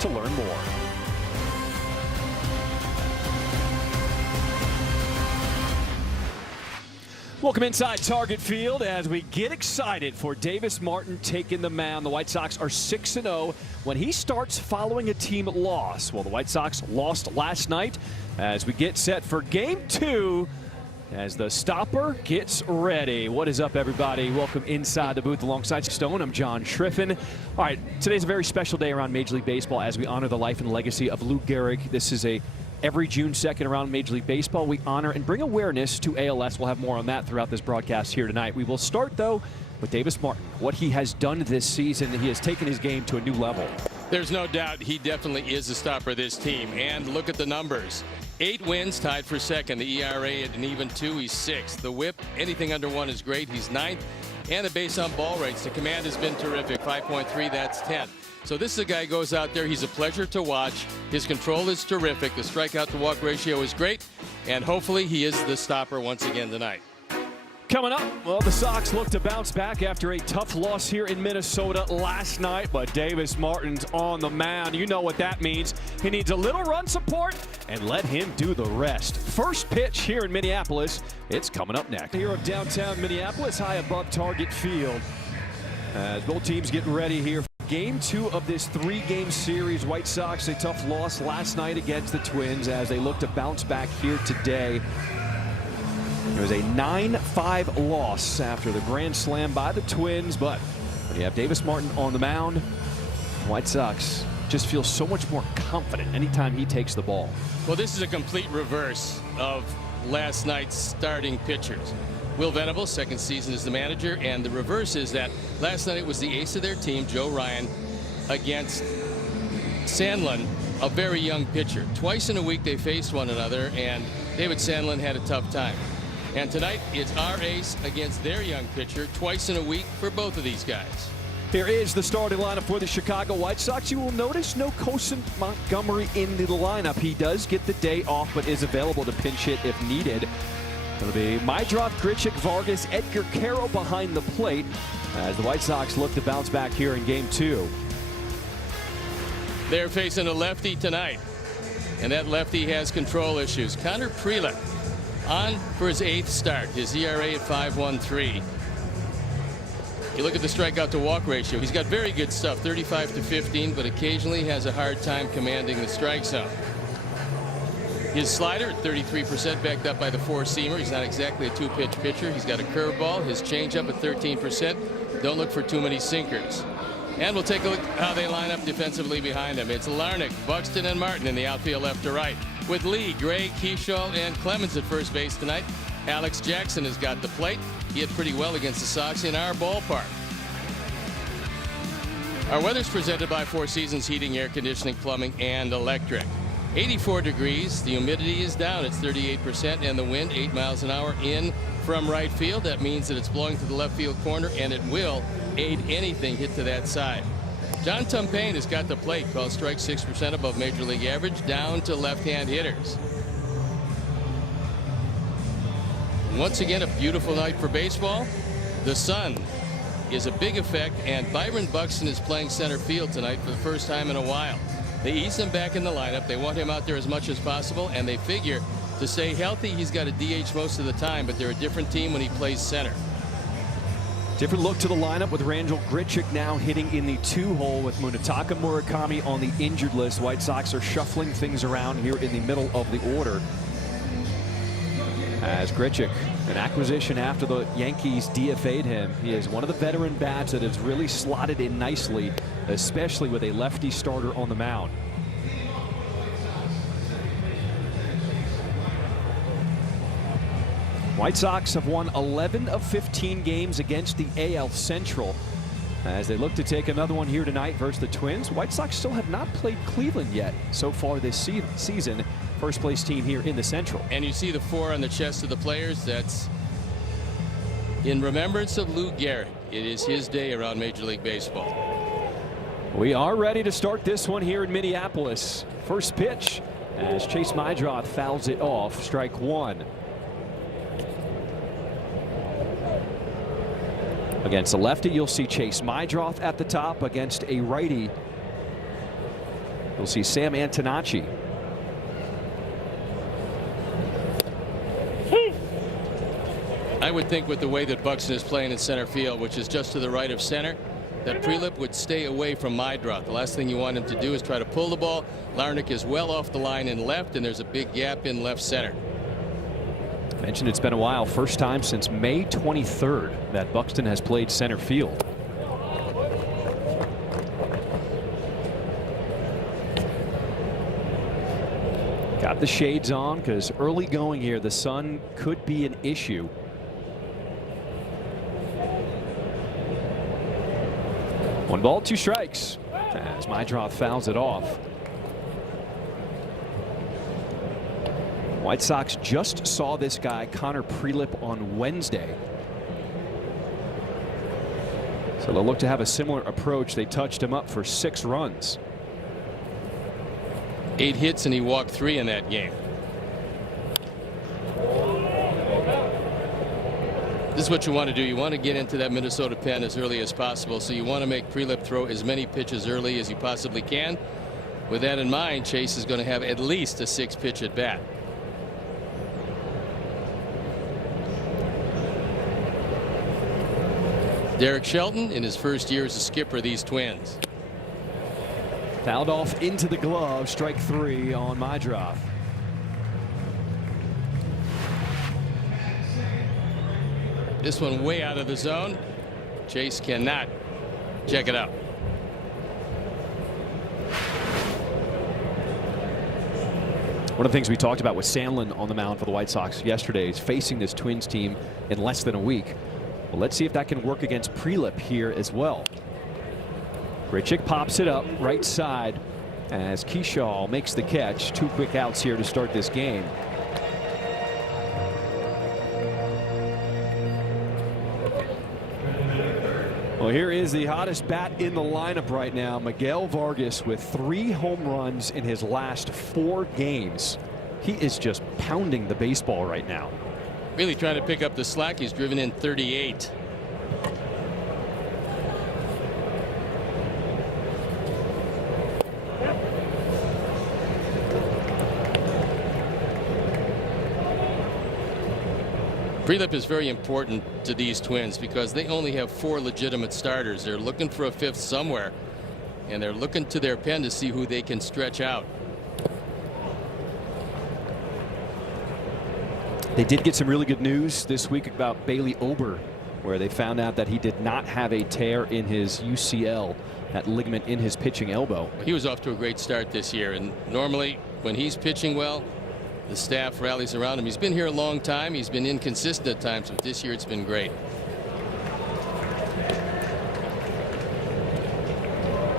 to learn more. Welcome inside Target Field as we get excited for Davis Martin taking the mound. The White Sox are 6-0 when he starts following a team loss. Well, the White Sox lost last night as we get set for Game 2 as the stopper gets ready. What is up, everybody? Welcome inside the booth alongside Stone. I'm John Schriffen. All right, today's a very special day around Major League Baseball as we honor the life and legacy of Lou Gehrig. This is every June 2nd around Major League Baseball, we honor and bring awareness to ALS. We'll have more on that throughout this broadcast here tonight. We will start, though, with Davis Martin. What he has done this season, he has taken his game to a new level. There's no doubt he definitely is the stopper of this team. And look at the numbers. 8 wins, tied for second. The ERA at an even 2, he's 6th. The whip, anything under 1 is great. He's 9th. And the base on ball rates, the command has been terrific. 5.3, that's 10th. So this is a guy who goes out there. He's a pleasure to watch. His control is terrific. The strikeout to walk ratio is great. And hopefully he is the stopper once again tonight. Coming up, well, the Sox look to bounce back after a tough loss here in Minnesota last night, but Davis Martin's on the mound. You know what that means. He needs a little run support, and let him do the rest. First pitch here in Minneapolis. It's coming up next. Here of downtown Minneapolis, high above Target Field. As both teams get ready here for Game 2 of this 3-game series. White Sox, a tough loss last night against the Twins as they look to bounce back here today. It was a 9-5 loss after the grand slam by the Twins, but when you have Davis Martin on the mound, White Sox just feel so much more confident anytime he takes the ball. Well, this is a complete reverse of last night's starting pitchers. Will Venables, second season as the manager, and the reverse is that last night it was the ace of their team, Joe Ryan, against Sandlin, a very young pitcher. Twice in a week they faced one another, and David Sandlin had a tough time. And tonight it's our ace against their young pitcher, twice in a week for both of these guys. Here is the starting lineup for the Chicago White Sox. You will notice no Coulson Montgomery in the lineup. He does get the day off, but is available to pinch hit if needed. It'll be Mydroth, Grichuk, Vargas, Edgar Carroll behind the plate as the White Sox look to bounce back here in Game 2. They're facing a lefty tonight, and that lefty has control issues. Connor Prelec on for his 8th start. His ERA at 5.13. You look at the strikeout to walk ratio. He's got very good stuff, 35-15, but occasionally has a hard time commanding the strike zone. His slider at 33%, backed up by the 4-seamer. He's not exactly a 2-pitch pitcher. He's got a curveball. His changeup at 13%. Don't look for too many sinkers. And we'll take a look at how they line up defensively behind him. It's Larnach, Buxton, and Martin in the outfield left to right, with Lee, Gray, Keyshaw, and Clemens at first base tonight. Alex Jackson has got the plate. He hit pretty well against the Sox in our ballpark. Our weather's presented by Four Seasons Heating, Air Conditioning, Plumbing, and Electric. 84 degrees. The humidity is down. It's 38%, and the wind 8 miles an hour in from right field. That means that it's blowing to the left field corner, and it will aid anything hit to that side. John Tumpain has got the plate. Called strike 6% above Major League average, down to left-hand hitters. Once again, a beautiful night for baseball. The sun is a big effect, and Byron Buxton is playing center field tonight for the first time in a while. They ease him back in the lineup. They want him out there as much as possible, and they figure to stay healthy, he's got a DH most of the time, but they're a different team when he plays center. Different look to the lineup with Randall Grichuk now hitting in the 2-hole with Munetaka Murakami on the injured list. White Sox are shuffling things around here in the middle of the order. As Grichuk, an acquisition after the Yankees DFA'd him. He is one of the veteran bats that has really slotted in nicely, especially with a lefty starter on the mound. White Sox have won 11 of 15 games against the AL Central as they look to take another one here tonight versus the Twins. White Sox still have not played Cleveland yet so far this season. First place team here in the Central. And you see the 4 on the chest of the players. That's in remembrance of Lou Gehrig. It is his day around Major League Baseball. We are ready to start this one here in Minneapolis. First pitch as Chase Mydroth fouls it off. Strike 1. Against a lefty, you'll see Chase Mydroth at the top. Against a righty, We'll see Sam Antonacci. I would think with the way that Buxton is playing in center field, which is just to the right of center, that Prelip would stay away from Mydroth. The last thing you want him to do is try to pull the ball. Larnach is well off the line in left, and there's a big gap in left center. Mentioned it's been a while. First time since May 23rd that Buxton has played center field. Got the shades on because early going here, the sun could be an issue. One ball, two strikes as Mydroth fouls it off. White Sox just saw this guy, Connor Prelip, on Wednesday. So they'll look to have a similar approach. They touched him up for 6 runs. 8 hits, and he walked 3 in that game. This is what you want to do. You want to get into that Minnesota pen as early as possible. So you want to make Prelip throw as many pitches early as you possibly can. With that in mind, Chase is going to have at least a 6-pitch at bat. Derek Shelton in his first year as a skipper of these Twins. Fouled off into the glove. Strike 3 on Mydroth. This one way out of the zone. Chase cannot check it out. One of the things we talked about with Sandlin on the mound for the White Sox yesterday is facing this Twins team in less than a week. Well, let's see if that can work against Prelip here as well. Grichuk pops it up right side as Keyshaw makes the catch. 2 quick outs here to start this game. Well, here is the hottest bat in the lineup right now, Miguel Vargas, with 3 home runs in his last 4 games. He is just pounding the baseball right now. Really trying to pick up the slack. He's driven in 38. Prelip is very important to these Twins because they only have 4 legitimate starters. They're looking for a 5th somewhere, and they're looking to their pen to see who they can stretch out. They did get some really good news this week about Bailey Ober, where they found out that he did not have a tear in his UCL, that ligament in his pitching elbow. He was off to a great start this year, and normally when he's pitching well, the staff rallies around him. He's been here a long time. He's been inconsistent at times, but this year it's been great.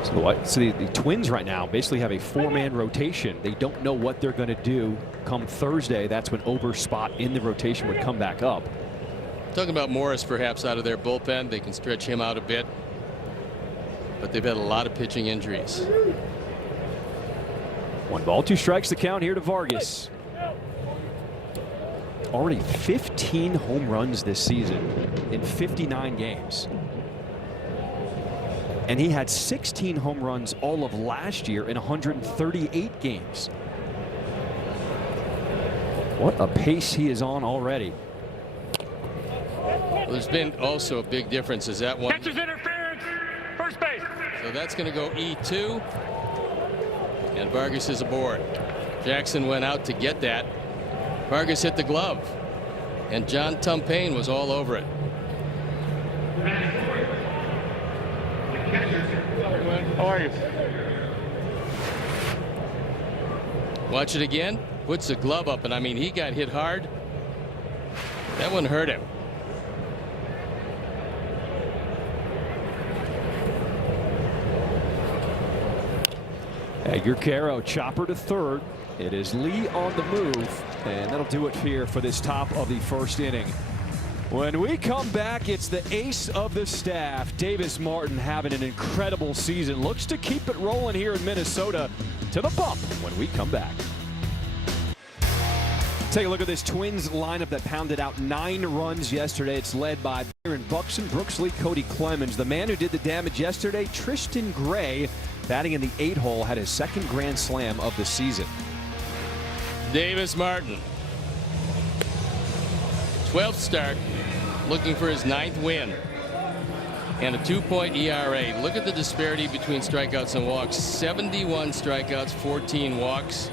So the Twins right now basically have a 4-man rotation. They don't know what they're going to do come Thursday. That's when Ober's spot in the rotation would come back up. Talking about Morris perhaps out of their bullpen. They can stretch him out a bit, but they've had a lot of pitching injuries. 1 ball, 2 strikes, the count here to Vargas. Already 15 home runs this season in 59 games. And he had 16 home runs all of last year in 138 games. What a pace he is on already. Well, there's been also a big difference is that one. Catcher's interference, first base. So that's going to go E2. And Vargas is aboard. Jackson went out to get that. Vargas hit the glove. And John Tumpain was all over it. How are you? Watch it again. Puts the glove up, and I mean, he got hit hard. That one hurt him. Edgar Caro, chopper to third. It is Lee on the move, and that'll do it here for this top of the first inning. When we come back, it's the ace of the staff, Davis Martin, having an incredible season. Looks to keep it rolling here in Minnesota. To the bump when we come back. Take a look at this Twins lineup that pounded out 9 runs yesterday. It's led by Byron Buxton, Brooks Lee, Cody Clemens. The man who did the damage yesterday, Tristan Gray, batting in the 8-hole, had his second grand slam of the season. Davis Martin, 12th start, looking for his 9th win and a 2.0 ERA. Look at the disparity between strikeouts and walks. 71 strikeouts, 14 walks.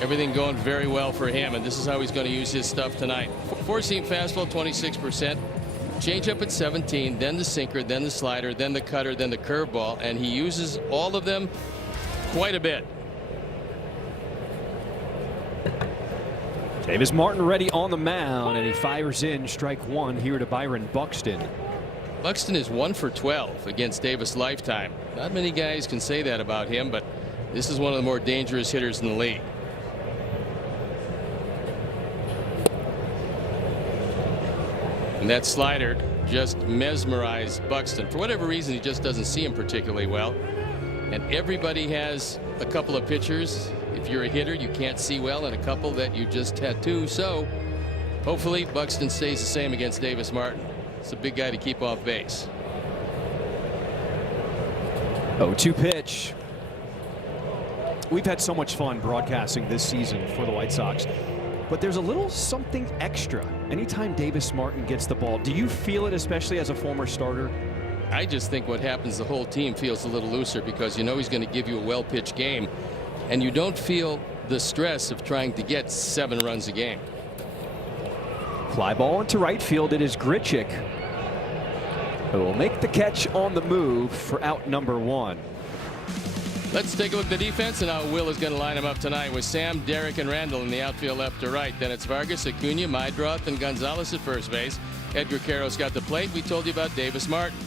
Everything going very well for him, and this is how he's going to use his stuff tonight. Four-seam fastball, 26%. Changeup at 17, then the sinker, then the slider, then the cutter, then the curveball, and he uses all of them quite a bit. Davis Martin ready on the mound, and he fires in strike one here to Byron Buxton. Buxton is 1 for 12 against Davis lifetime. Not many guys can say that about him, but this is one of the more dangerous hitters in the league. And that slider just mesmerized Buxton. For whatever reason, he just doesn't see him particularly well. And everybody has a couple of pitchers. If you're a hitter, you can't see well, and a couple that you just tattoo. So hopefully Buxton stays the same against Davis Martin. It's a big guy to keep off base. 0-2 pitch. We've had so much fun broadcasting this season for the White Sox, but there's a little something extra anytime Davis Martin gets the ball. Do you feel it, especially as a former starter? I just think what happens, the whole team feels a little looser because you know he's going to give you a well-pitched game, and you don't feel the stress of trying to get 7 runs a game. Fly ball into right field. It is Grichuk who will make the catch on the move for out number 1. Let's take a look at the defense and how Will is going to line them up tonight with Sam, Derek, and Randall in the outfield left to right. Then it's Vargas, Acuna, Meidroth, and Gonzalez at first base. Edgar Carroll's got the plate. We told you about Davis Martin.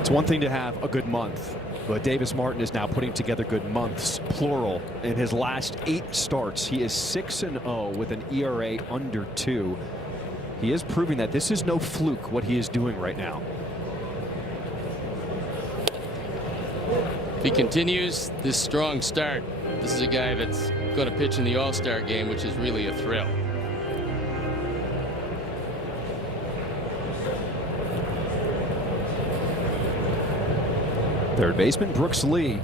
It's one thing to have a good month, but Davis Martin is now putting together good months, plural. In his last 8 starts, he is 6-0 with an ERA under 2. He is proving that this is no fluke what he is doing right now. If he continues this strong start, this is a guy that's going to pitch in the All-Star game, which is really a thrill. Third baseman Brooks Lee,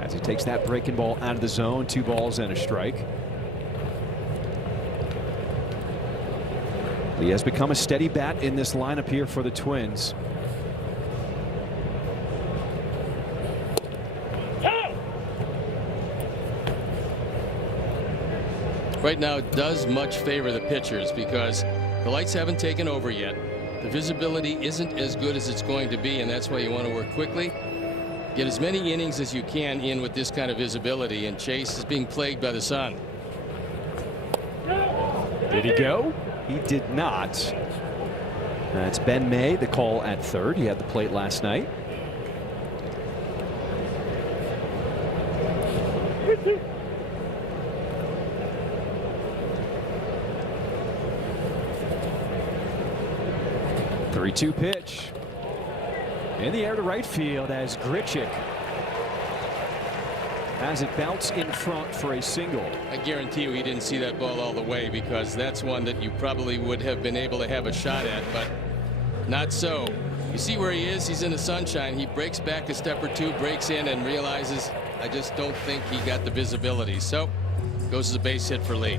as he takes that breaking ball out of the zone. 2 balls and a strike. Lee has become a steady bat in this lineup here for the Twins. Right now it does much favor the pitchers because the lights haven't taken over yet. The visibility isn't as good as it's going to be, and that's why you want to work quickly. Get as many innings as you can in with this kind of visibility, and Chase is being plagued by the sun. Did he go? He did not. That's Ben May, the call at third. He had the plate last night. Three-two pitch in the air to right field as Grichuk has it bounce in front for a single. I guarantee you he didn't see that ball all the way, because that's one that you probably would have been able to have a shot at, but not so. You see where he is? He's in the sunshine. He breaks back a step or two, breaks in, and realizes, I just don't think he got the visibility. So goes as a base hit for Lee.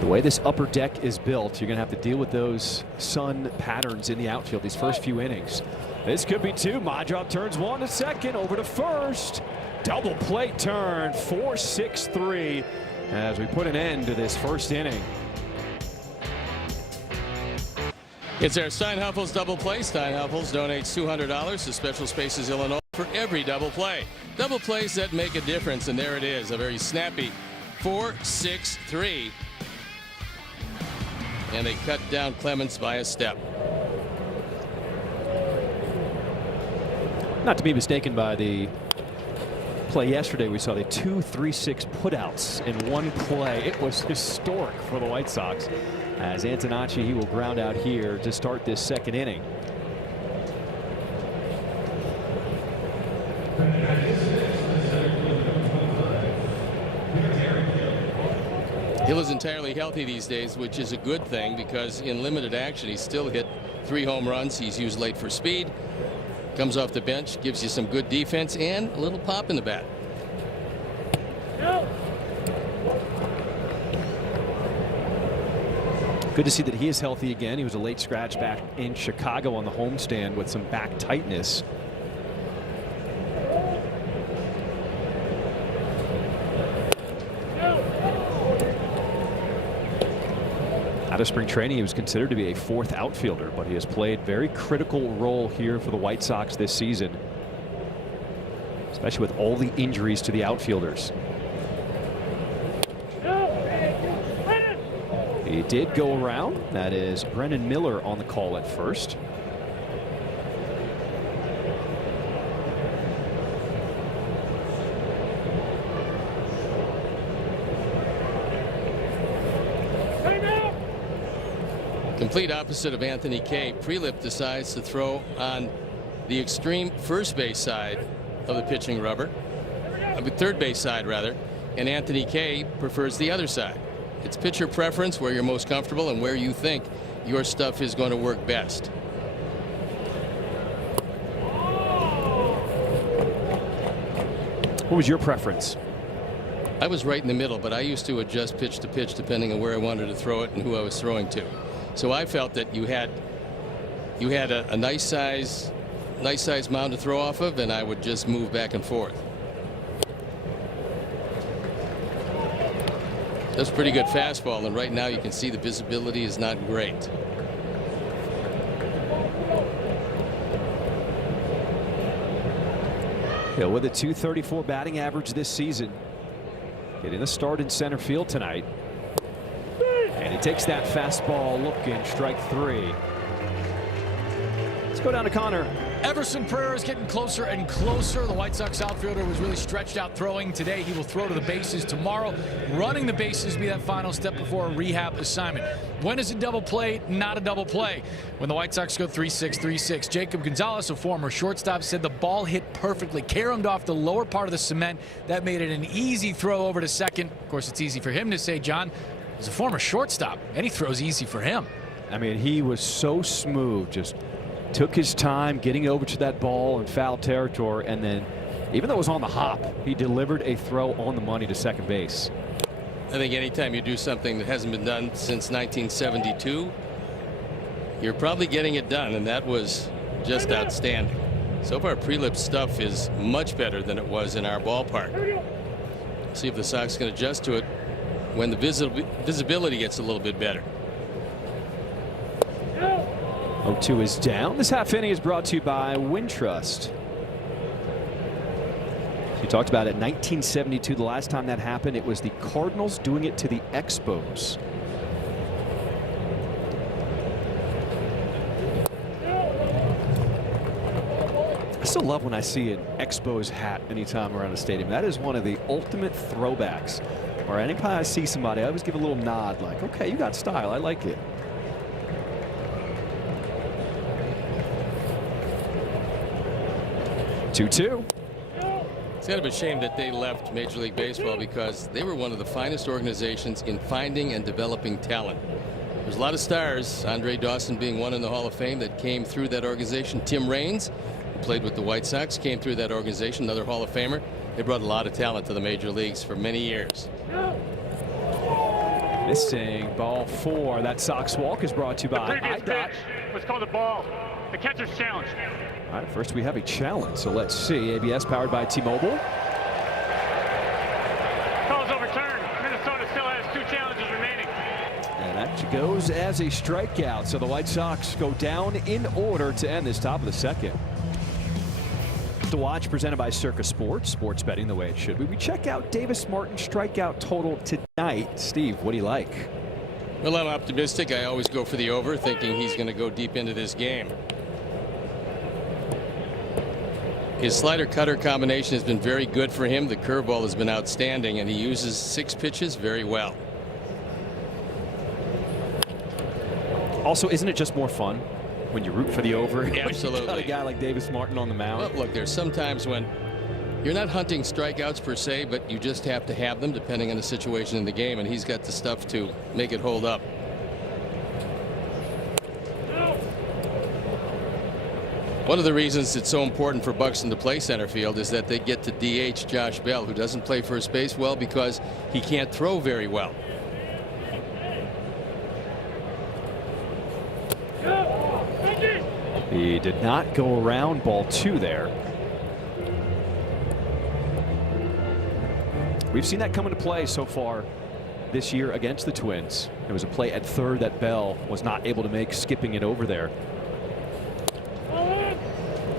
The way this upper deck is built, you're going to have to deal with those sun patterns in the outfield these first few innings. This could be 2. Meidroth turns 1 to second, over to first. Double plate turn, 4-6-3 as we put an end to this first inning. It's our Steinhafels double play. Steinhafels donates $200 to Special Spaces Illinois for every double play. Double plays that make a difference, and there it is, a very snappy 4-6-3. And they cut down Clemens by a step. Not to be mistaken by the replay yesterday, we saw the 2-3-6 putouts in one play. It was historic for the White Sox, as Antonacci, he will ground out here to start this second inning. Hill is entirely healthy these days, which is a good thing, because in limited action he still hit 3 home runs. He's used late for speed, comes off the bench, gives you some good defense and a little pop in the bat. Good to see that he is healthy again. He was a late scratch back in Chicago on the homestand with some back tightness. Out of spring training, he was considered to be a 4th outfielder, but he has played a very critical role here for the White Sox this season, especially with all the injuries to the outfielders. He did go around. That is Brennan Miller on the call at first. Complete opposite of Anthony Kay. Prelip decides to throw on the extreme first base side of the pitching rubber, third base side rather, and Anthony Kay prefers the other side. It's pitcher preference, where you're most comfortable and where you think your stuff is going to work best. What was your preference? I was right in the middle, but I used to adjust pitch to pitch depending on where I wanted to throw it and who I was throwing to. So I felt that you had a nice size mound to throw off of, and I would just move back and forth. That's a pretty good fastball, and right now you can see the visibility is not great. Hill with a .234 batting average this season, getting a start in center field tonight. And he takes that fastball looking, strike 3. Let's go down to Connor. Everson Pereira is getting closer and closer. The White Sox outfielder was really stretched out throwing today. He will throw to the bases tomorrow. Running the bases will be that final step before a rehab assignment. When is a double play? Not a double play. When the White Sox go 3-6, 3-6. Jacob Gonzalez, a former shortstop, said the ball hit perfectly, caromed off the lower part of the cement. That made it an easy throw over to second. Of course, it's easy for him to say, John. He's a former shortstop, and he throws easy for him. I mean, he was so smooth, just took his time getting over to that ball in foul territory, and then even though it was on the hop, he delivered a throw on the money to second base. I think anytime you do something that hasn't been done since 1972, you're probably getting it done, and that was just outstanding. So far, Prelip's stuff is much better than it was in our ballpark. See if the Sox can adjust to it when the visibility gets a little bit better. 0-2 is down. This half inning is brought to you by Wintrust. We talked about it, 1972, the last time that happened. It was the Cardinals doing it to the Expos. I still love when I see an Expos hat anytime around the stadium. That is one of the ultimate throwbacks. Or anytime I see somebody, I always give a little nod like, okay, you got style. I like it. Two. It's kind of a shame that they left Major League Baseball, because they were one of the finest organizations in finding and developing talent. There's a lot of stars, Andre Dawson being one in the Hall of Fame, that came through that organization. Tim Raines, who played with the White Sox, came through that organization, another Hall of Famer. They brought a lot of talent to the major leagues for many years. Missing ball 4. That Sox walk is brought to you by The previous pitch was called a ball. The catcher's challenge. All right, first we have a challenge, so let's see. ABS powered by T-Mobile. Call's overturned. Minnesota still has 2 challenges remaining. And that goes as a strikeout. So the White Sox go down in order to end this top of the second. To watch, presented by Circa Sports. Sports betting the way it should be. We check out Davis Martin's strikeout total tonight. Steve, what do you like? Well, I'm optimistic. I always go for the over, thinking he's going to go deep into this game. His slider cutter combination has been very good for him. The curveball has been outstanding, and he uses 6 pitches very well. Also, isn't it just more fun when you root for the over? Absolutely. When you got a guy like Davis Martin on the mound. Well, look, there's sometimes when you're not hunting strikeouts per se, but you just have to have them depending on the situation in the game, and he's got the stuff to make it hold up. One of the reasons it's so important for Buxton to play center field is that they get to DH Josh Bell, who doesn't play first base well because he can't throw very well. He did not go around, ball 2 there. We've seen that come into play so far this year against the Twins. There was a play at third that Bell was not able to make, skipping it over there.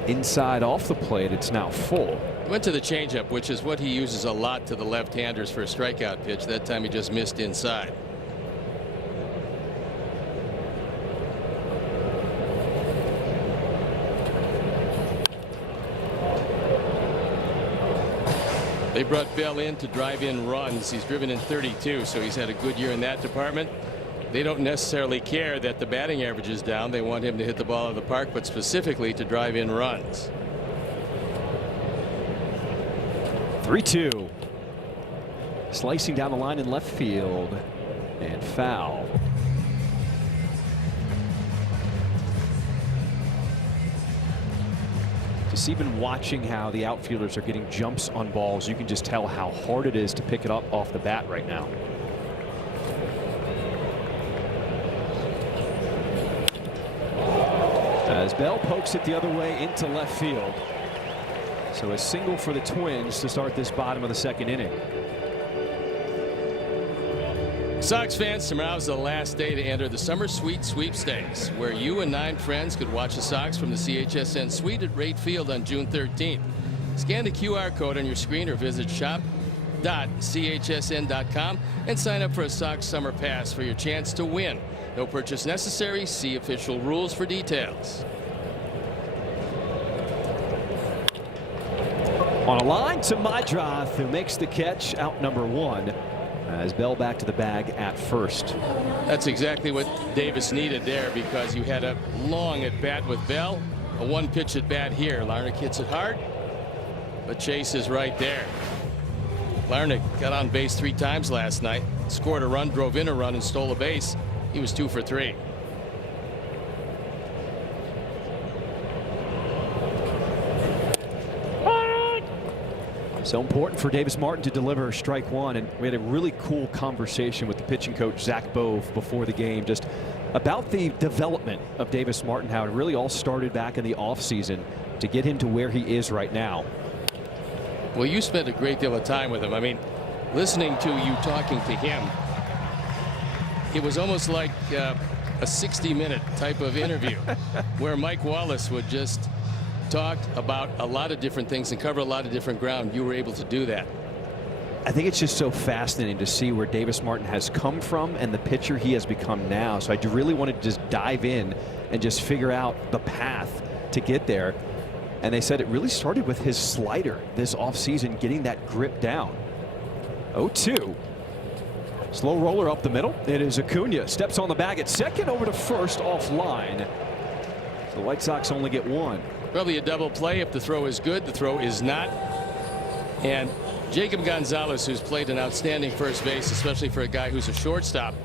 Inside off the plate, it's now full. Went to the changeup, which is what he uses a lot to the left-handers for a strikeout pitch. That time he just missed inside. They brought Bell in to drive in runs. He's driven in 32, so he's had a good year in that department. They don't necessarily care that the batting average is down. They want him to hit the ball out of the park, but specifically to drive in runs. 3-2. Slicing down the line in left field, and foul. Just even watching how the outfielders are getting jumps on balls, you can just tell how hard it is to pick it up off the bat right now. As Bell pokes it the other way into left field. So a single for the Twins to start this bottom of the 2nd inning. Sox fans, tomorrow's the last day to enter the Summer Suite Sweepstakes, where you and 9 friends could watch the Sox from the CHSN Suite at Rate Field on June 13th. Scan the QR code on your screen or visit shop.chsn.com and sign up for a Sox Summer Pass for your chance to win. No purchase necessary. See official rules for details. On a line to Madrath, who makes the catch, out number 1. As Bell back to the bag at first. That's exactly what Davis needed there, because you had a long at bat with Bell, a 1-pitch at bat here. Larnach hits it hard, but Chase is right there. Larnach got on base 3 times last night, scored a run, drove in a run, and stole a base. He was 2 for 3. So important for Davis Martin to deliver strike 1, and we had a really cool conversation with the pitching coach Zach Bove before the game, just about the development of Davis Martin, how it really all started back in the offseason to get him to where he is right now. Well, you spent a great deal of time with him. I mean, listening to you talking to him, it was almost like a 60-minute type of interview where Mike Wallace would just talk about a lot of different things and cover a lot of different ground. You were able to do that. I think it's just so fascinating to see where Davis Martin has come from and the pitcher he has become now. So I really wanted to just dive in and just figure out the path to get there. And they said it really started with his slider this offseason, getting that grip down. 0-2. Slow roller up the middle. It is Acuna. Steps on the bag at second, over to first, offline. The White Sox only get 1. Probably a double play if the throw is good. The throw is not. And Jacob Gonzalez, who's played an outstanding first base, especially for a guy who's a shortstop.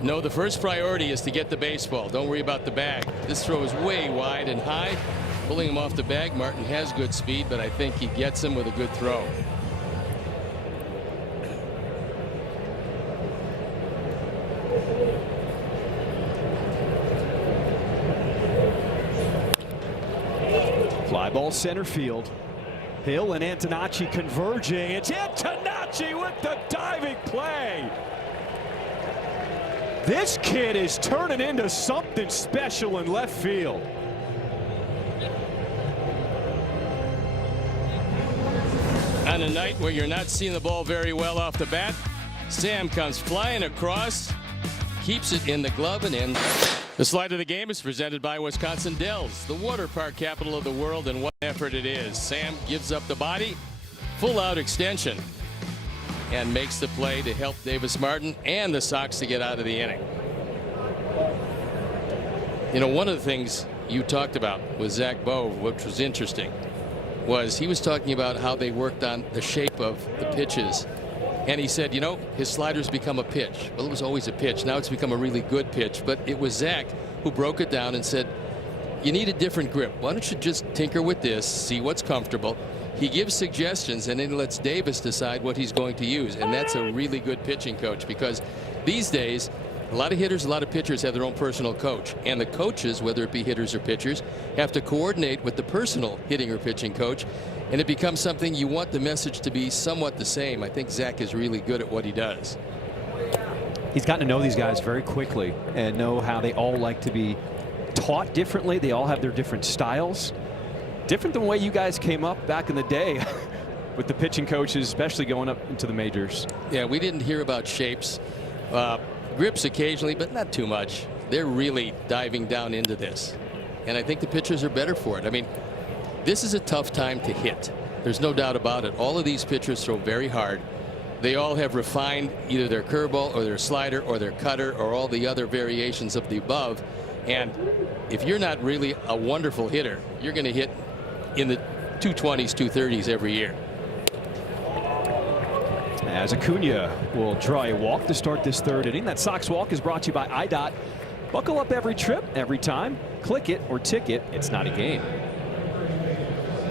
No, the first priority is to get the baseball. Don't worry about the bag. This throw is way wide and high. Pulling him off the bag. Martin has good speed, but I think he gets him with a good throw. Fly ball center field. Hill and Antonacci converging. It's Antonacci with the diving play. This kid is turning into something special in left field. On a night where you're not seeing the ball very well off the bat, Sam comes flying across, keeps it in the glove and in. The slide of the game is presented by Wisconsin Dells, the water park capital of the world, and what effort it is. Sam gives up the body, full out extension, and makes the play to help Davis Martin and the Sox to get out of the inning. You know, one of the things you talked about with Zach Bove, which was interesting, was he was talking about how they worked on the shape of the pitches. And he said, you know, his slider's become a pitch. Well, it was always a pitch. Now it's become a really good pitch. But it was Zach who broke it down and said, you need a different grip. Why don't you just tinker with this, see what's comfortable. He gives suggestions, and then lets Davis decide what he's going to use. And that's a really good pitching coach, because these days, a lot of hitters, a lot of pitchers have their own personal coach. And the coaches, whether it be hitters or pitchers, have to coordinate with the personal hitting or pitching coach. And it becomes something you want the message to be somewhat the same. I think Zach is really good at what he does. He's gotten to know these guys very quickly and know how they all like to be taught differently. They all have their different styles. Different than the way you guys came up back in the day with the pitching coaches, especially going up into the majors. Yeah, we didn't hear about shapes. Grips occasionally, but not too much. They're really diving down into this. And I think the pitchers are better for it. I mean, this is a tough time to hit. There's no doubt about it. All of these pitchers throw very hard. They all have refined either their curveball or their slider or their cutter or all the other variations of the above. And if you're not really a wonderful hitter, you're going to hit in the 220s, 230s every year. As Acuna will draw a walk to start this third inning. That Sox walk is brought to you by IDOT. Buckle up every trip, every time. Click it or ticket. It's not a game.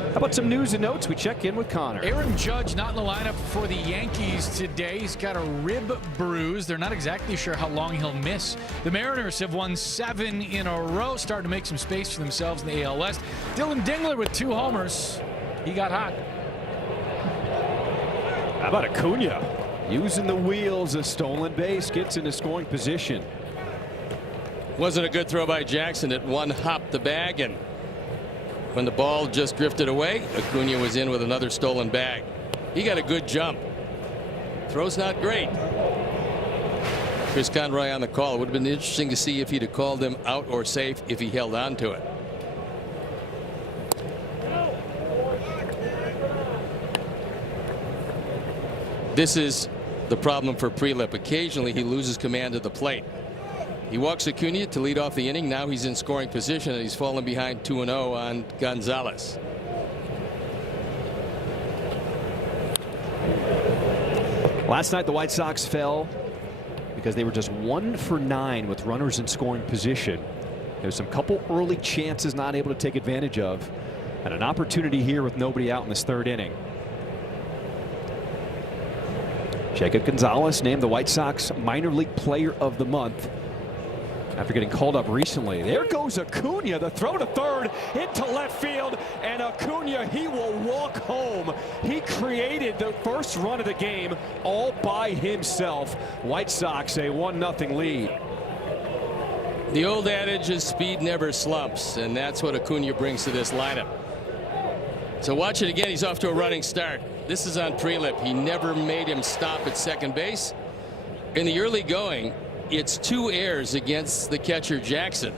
How about some news and notes? We check in with Connor. Aaron Judge not in the lineup for the Yankees today. He's got a rib bruise. They're not exactly sure how long he'll miss. The Mariners have won 7 in a row, starting to make some space for themselves in the AL West. Dylan Dingler with 2 homers. He got hot. How about Acuna? Using the wheels, a stolen base, gets into scoring position. Wasn't a good throw by Jackson. It one hopped the bag, and when the ball just drifted away, Acuna was in with another stolen bag. He got a good jump. Throw's not great. Chris Conroy on the call. It would have been interesting to see if he'd have called him out or safe if he held on to it. This is the problem for Prelip. Occasionally he loses command of the plate. He walks Acuna to lead off the inning. Now he's in scoring position, and he's fallen behind 2-0 on Gonzalez. Last night the White Sox fell because they were just 1 for 9 with runners in scoring position. There's some couple early chances not able to take advantage of, and an opportunity here with nobody out in this third inning. Jacob Gonzalez named the White Sox Minor League Player of the Month after getting called up recently. There goes Acuna, the throw to third into left field, and Acuna, he will walk home. He created the first run of the game all by himself. White Sox a 1-0 lead. The old adage is speed never slumps, and that's what Acuna brings to this lineup. So watch it again. He's off to a running start. This is on Prelip. He never made him stop at second base. In the early going, it's 2 errors against the catcher Jackson.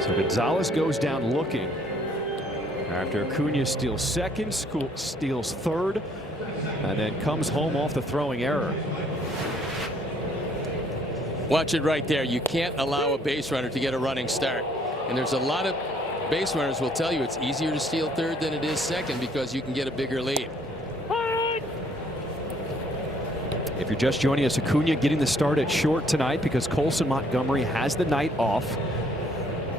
So Gonzalez goes down looking after Acuna steals second, steals third, and then comes home off the throwing error. Watch it right there. You can't allow a base runner to get a running start. And there's a lot of base runners will tell you it's easier to steal third than it is second because you can get a bigger lead. If you're just joining us, Acuna getting the start at short tonight because Colson Montgomery has the night off.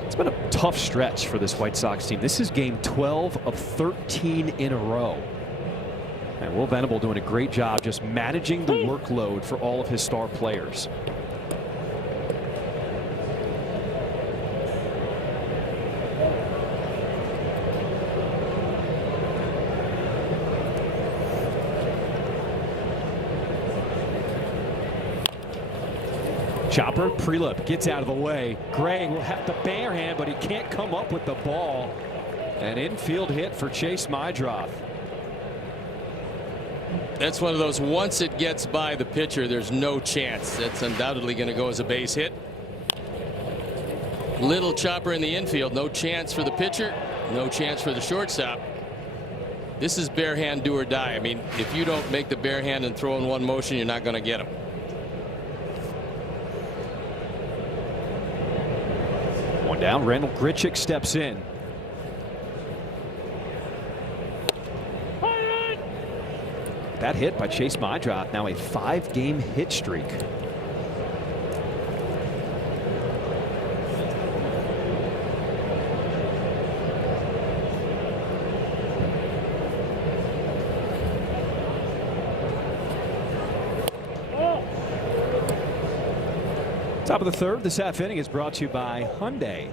It's been a tough stretch for this White Sox team. This is game 12 of 13 in a row. And Will Venable doing a great job just managing the workload for all of his star players. Chopper, Prelip gets out of the way. Gray will have the bare hand, but he can't come up with the ball. An infield hit for Chase Mydroth. That's one of those, once it gets by the pitcher, there's no chance. That's undoubtedly going to go as a base hit. Little chopper in the infield. No chance for the pitcher. No chance for the shortstop. This is bare hand, do or die. I mean, if you don't make the bare hand and throw in one motion, you're not going to get him. One down. Randall Grichuk steps in. That hit by Chase Mydroth, now a 5-game hit streak. Top of the third. This half inning is brought to you by Hyundai.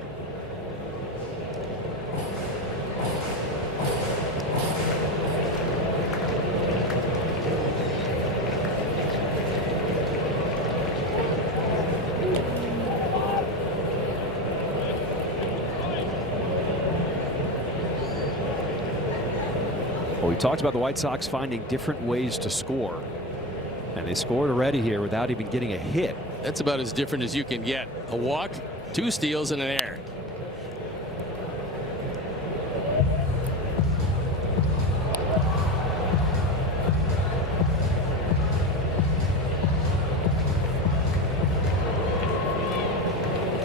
Well, we talked about the White Sox finding different ways to score, and they scored already here without even getting a hit. That's about as different as you can get. A walk, 2 steals, and an error.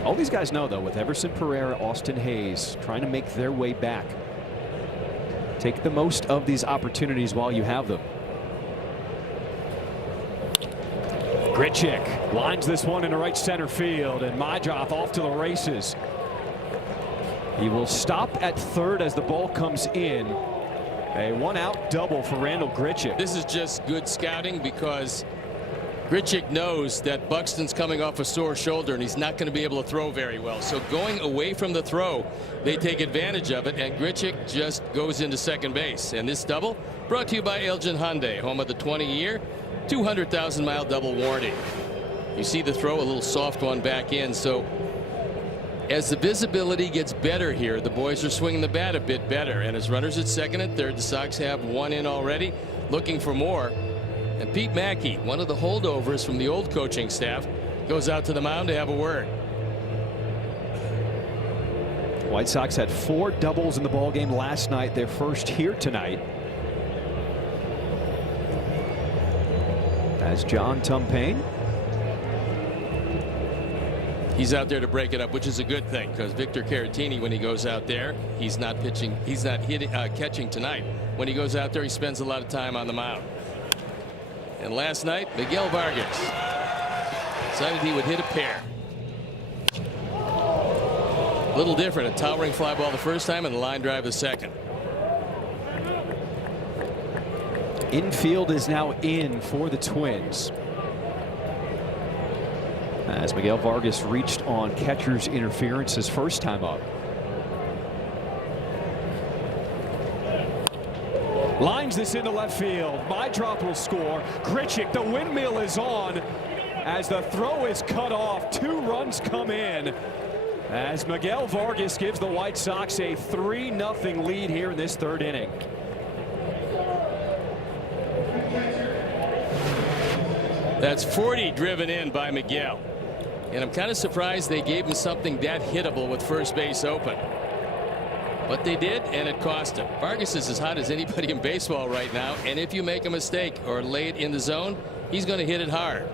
All these guys know, though, with Everson Pereira, Austin Hayes trying to make their way back, take the most of these opportunities while you have them. Grichuk lines this one into right center field, and Mydroth off to the races. He will stop at third as the ball comes in. A 1-out double for Randall Grichuk. This is just good scouting, because Grichuk knows that Buxton's coming off a sore shoulder and he's not going to be able to throw very well. So going away from the throw, they take advantage of it, and Grichuk just goes into second base. And this double brought to you by Elgin Hyundai, home of the 20-year, 200,000-mile double warranty. You see the throw, a little soft one back in. So as the visibility gets better here, the boys are swinging the bat a bit better. And as runners at second and third, the Sox have one in already, looking for more. And Pete Mackey, one of the holdovers from the old coaching staff, goes out to the mound to have a word. White Sox had 4 doubles in the ballgame last night, their first here tonight. As John Tumpane. He's out there to break it up, which is a good thing, because Victor Caratini, when he goes out there, he's not pitching, he's not catching tonight. When he goes out there, he spends a lot of time on the mound. And last night, Miguel Vargas decided he would hit a pair. A little different, a towering fly ball the first time and a line drive the second. Infield is now in for the Twins, as Miguel Vargas reached on catcher's interference his first time up. Lines this into left field. Mydroth will score. Grichuk, the windmill is on as the throw is cut off. 2 runs come in as Miguel Vargas gives the White Sox a 3-0 lead here in this third inning. That's 40 driven in by Miguel. And I'm kind of surprised they gave him something that hittable with first base open. But they did, and it cost him. Vargas is as hot as anybody in baseball right now, and if you make a mistake or lay it in the zone, he's going to hit it hard.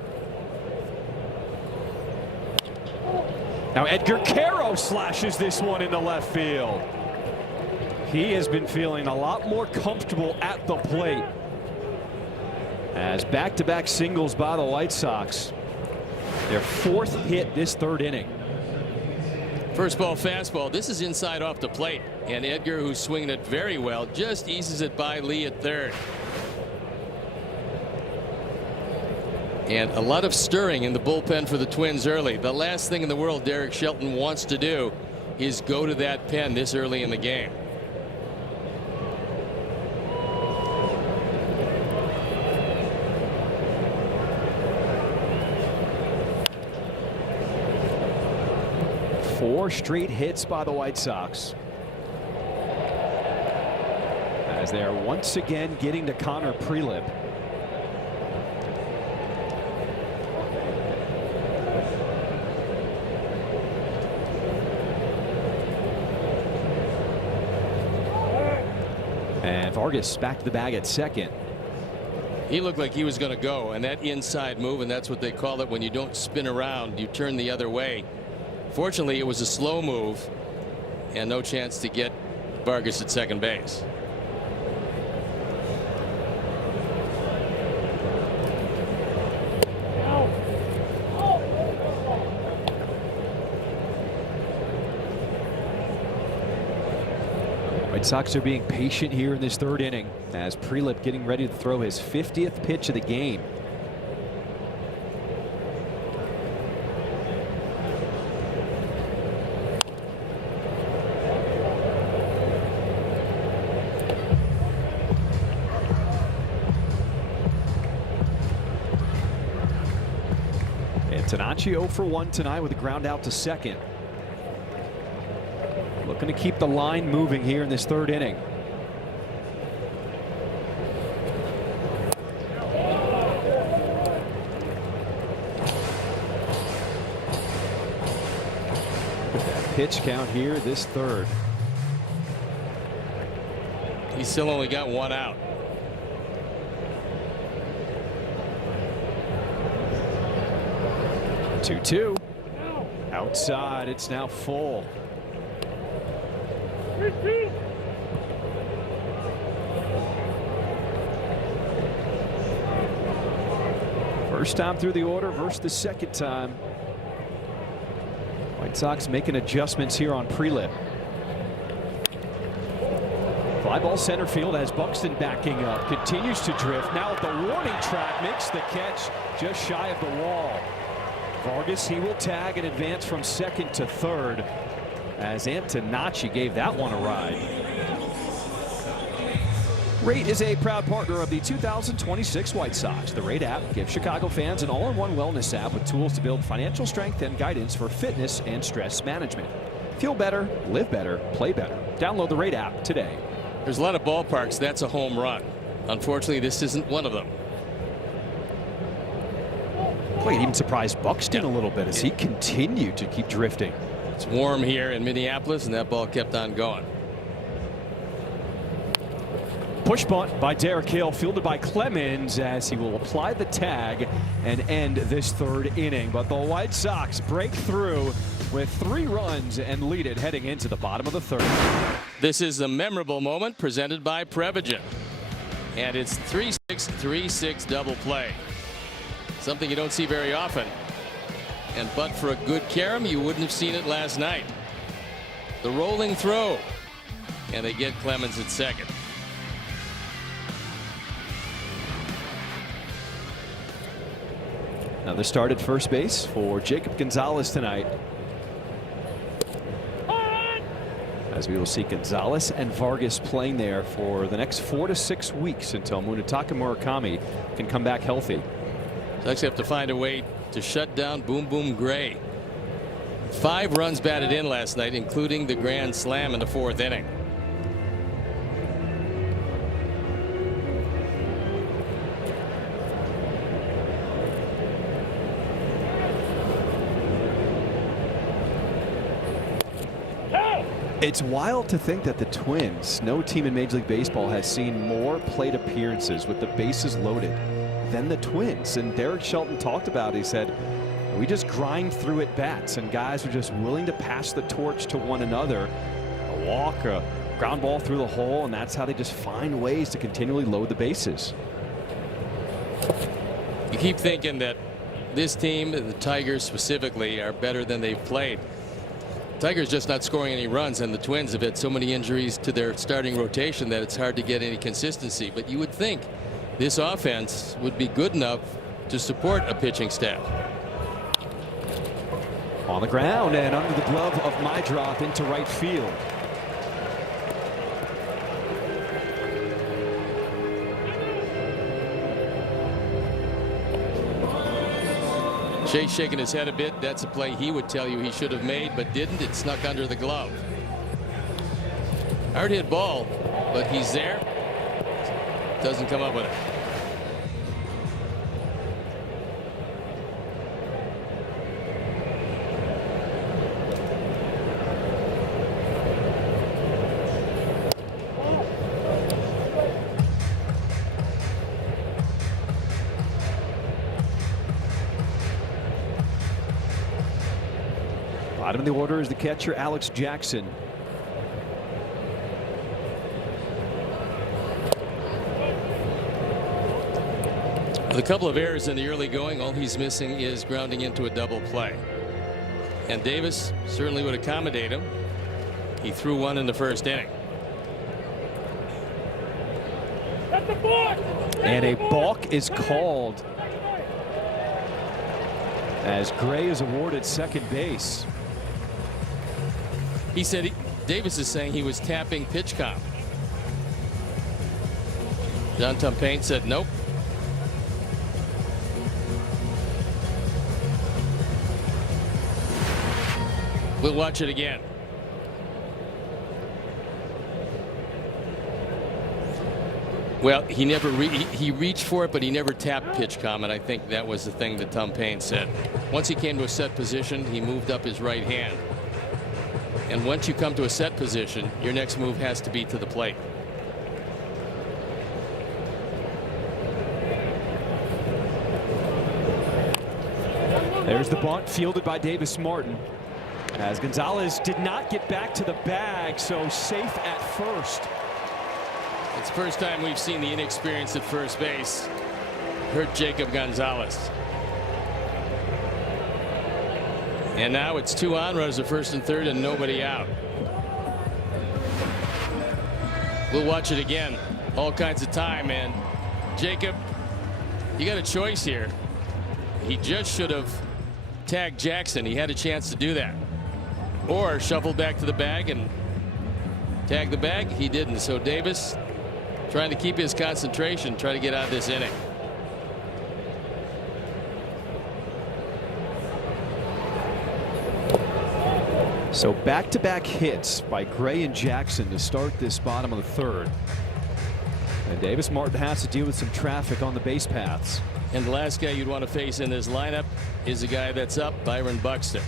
Now Edgar Caro slashes this one into left field. He has been feeling a lot more comfortable at the plate, as back-to-back singles by the White Sox. Their 4th hit this third inning. First ball fastball. This is inside off the plate, and Edgar, who's swinging it very well, just eases it by Lee at third. And a lot of stirring in the bullpen for the Twins early. The last thing in the world Derek Shelton wants to do is go to that pen this early in the game. Four straight hits by the White Sox, as they are once again getting to Connor Prelip. And Vargas back to the bag at second. He looked like he was going to go, and that inside move, and that's what they call it when you don't spin around, you turn the other way. Fortunately, it was a slow move and no chance to get Vargas at second base. White Sox are being patient here in this third inning as Prelip getting ready to throw his 50th pitch of the game. And Tanachi 0 for 1 tonight with a ground out to second. Looking to keep the line moving here in this third inning. Pitch count here this third. He's still only got one out. Two. Outside, it's now full. First time through the order versus the second time. White Sox making adjustments here on Prelip. Fly ball center field has Buxton backing up. Continues to drift. Now at the warning track, makes the catch just shy of the wall. Vargas, he will tag and advance from second to third as Antonacci gave that one a ride. Rate is a proud partner of the 2026 White Sox. The Rate app gives Chicago fans an all-in-one wellness app with tools to build financial strength and guidance for fitness and stress management. Feel better, live better, play better. Download the Rate app today. There's a lot of ballparks that's a home run. Unfortunately, this isn't one of them. Boy, it even surprised Buxton a little bit as he continued to keep drifting. It's warm here in Minneapolis, and that ball kept on going. Push bunt by Derek Hill, fielded by Clemens as he will apply the tag and end this third inning. But the White Sox break through with 3 runs and lead it heading into the bottom of the third. This is a memorable moment presented by Prevagen. And it's 3-6-3-6 double play. Something you don't see very often. And but for a good carom, you wouldn't have seen it last night. The rolling throw. And they get Clemens at second. Another start at first base for Jacob Gonzalez tonight. As we will see Gonzalez and Vargas playing there for the next 4 to 6 weeks until Munetaka Murakami can come back healthy. Sox have to find a way to shut down Boom Boom Gray. 5 runs batted in last night, including the grand slam in the 4th inning. It's wild to think that the Twins, no team in Major League Baseball has seen more plate appearances with the bases loaded than the Twins. And Derek Shelton talked about it. He said, we just grind through at bats, and guys are just willing to pass the torch to one another. A walk, a ground ball through the hole, and that's how they just find ways to continually load the bases. You keep thinking that this team, the Tigers specifically, are better than they've played. Tigers just not scoring any runs, and the Twins have had so many injuries to their starting rotation that it's hard to get any consistency. But you would think this offense would be good enough to support a pitching staff. On the ground and under the glove of Mydroth into right field. Chase shaking his head a bit. That's a play he would tell you he should have made, but didn't. It snuck under the glove. Hard hit ball, but he's there. Doesn't come up with it. Bottom of the order is the catcher, Alex Jackson. With a couple of errors in the early going, all he's missing is grounding into a double play. And Davis certainly would accommodate him. He threw one in the first inning. And a balk is called as Gray is awarded second base. He said Davis is saying he was tapping pitch count. John Tumpain said nope. We'll watch it again. Well, he never he reached for it, but he never tapped pitch comment. I think that was the thing that Tumpain said. Once he came to a set position, he moved up his right hand. And once you come to a set position, your next move has to be to the plate. There's the bunt fielded by Davis Martin. As Gonzalez did not get back to the bag, so safe at first. It's the first time we've seen the inexperience at first base hurt Jacob Gonzalez. And now it's 2 on, runners at first and third, and nobody out. We'll watch it again. All kinds of time, and Jacob, you got a choice here. He just should have tagged Jackson. He had a chance to do that. Or shuffle back to the bag and tag the bag. He didn't. So Davis trying to keep his concentration, try to get out of this inning. So back-to-back hits by Gray and Jackson to start this bottom of the third. And Davis Martin has to deal with some traffic on the base paths. And the last guy you'd want to face in this lineup is the guy that's up, Byron Buxton.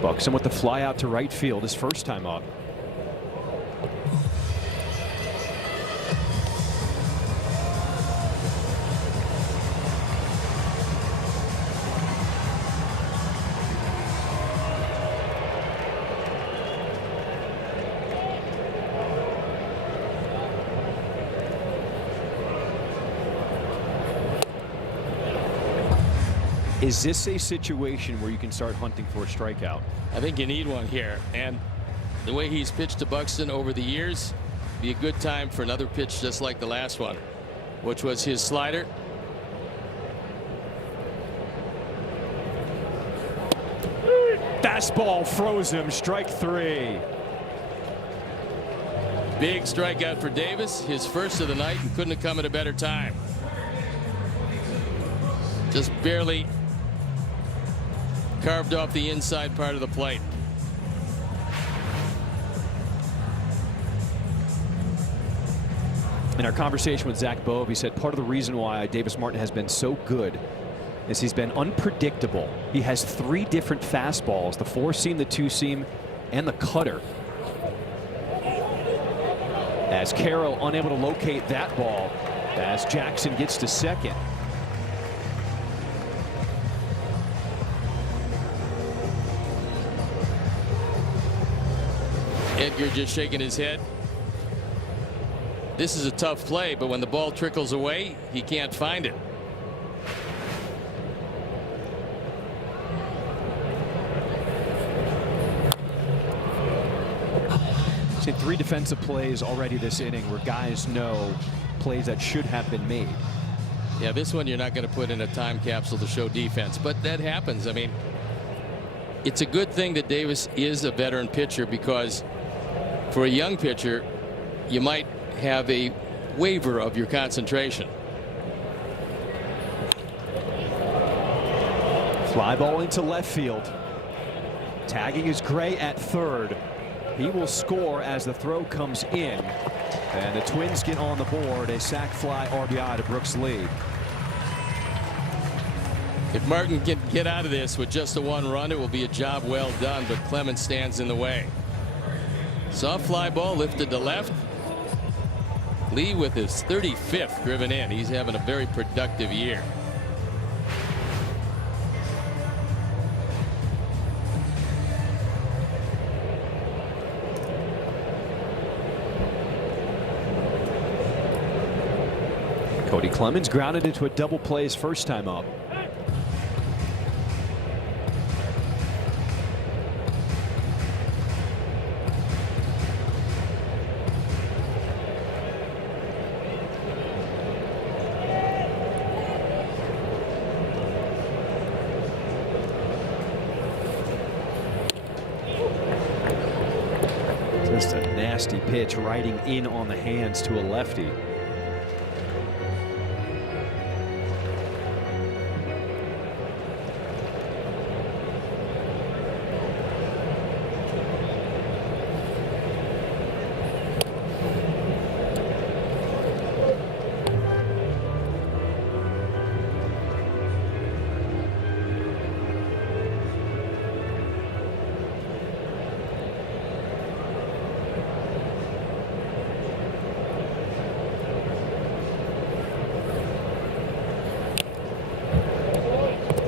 Buxton with the fly out to right field his first time up. Is this a situation where you can start hunting for a strikeout? I think you need one here, and the way he's pitched to Buxton over the years, be a good time for another pitch just like the last one, which was his slider. Fastball froze him, strike 3. Big strikeout for Davis, his first of the night, and couldn't have come at a better time. Just barely carved off the inside part of the plate. In our conversation with Zach Bove, he said part of the reason why Davis Martin has been so good is he's been unpredictable. He has 3 different fastballs, the 4-seam, the 2-seam, and the cutter. As Carroll unable to locate that ball as Jackson gets to second. Edgar just shaking his head. This is a tough play, but when the ball trickles away, he can't find it. Seen 3 defensive plays already this inning where guys know plays that should have been made. Yeah, this one you're not going to put in a time capsule to show defense, but that happens. I mean, it's a good thing that Davis is a veteran pitcher, because for a young pitcher, you might have a waiver of your concentration. Fly ball into left field. Tagging is Gray at third. He will score as the throw comes in. And the Twins get on the board. A sac fly RBI to Brooks Lee. If Martin can get out of this with just a 1 run, it will be a job well done, but Clemens stands in the way. Soft fly ball lifted to left. Lee with his 35th driven in. He's having a very productive year. Cody Clemens grounded into a double play his first time up. Just a nasty pitch riding in on the hands to a lefty.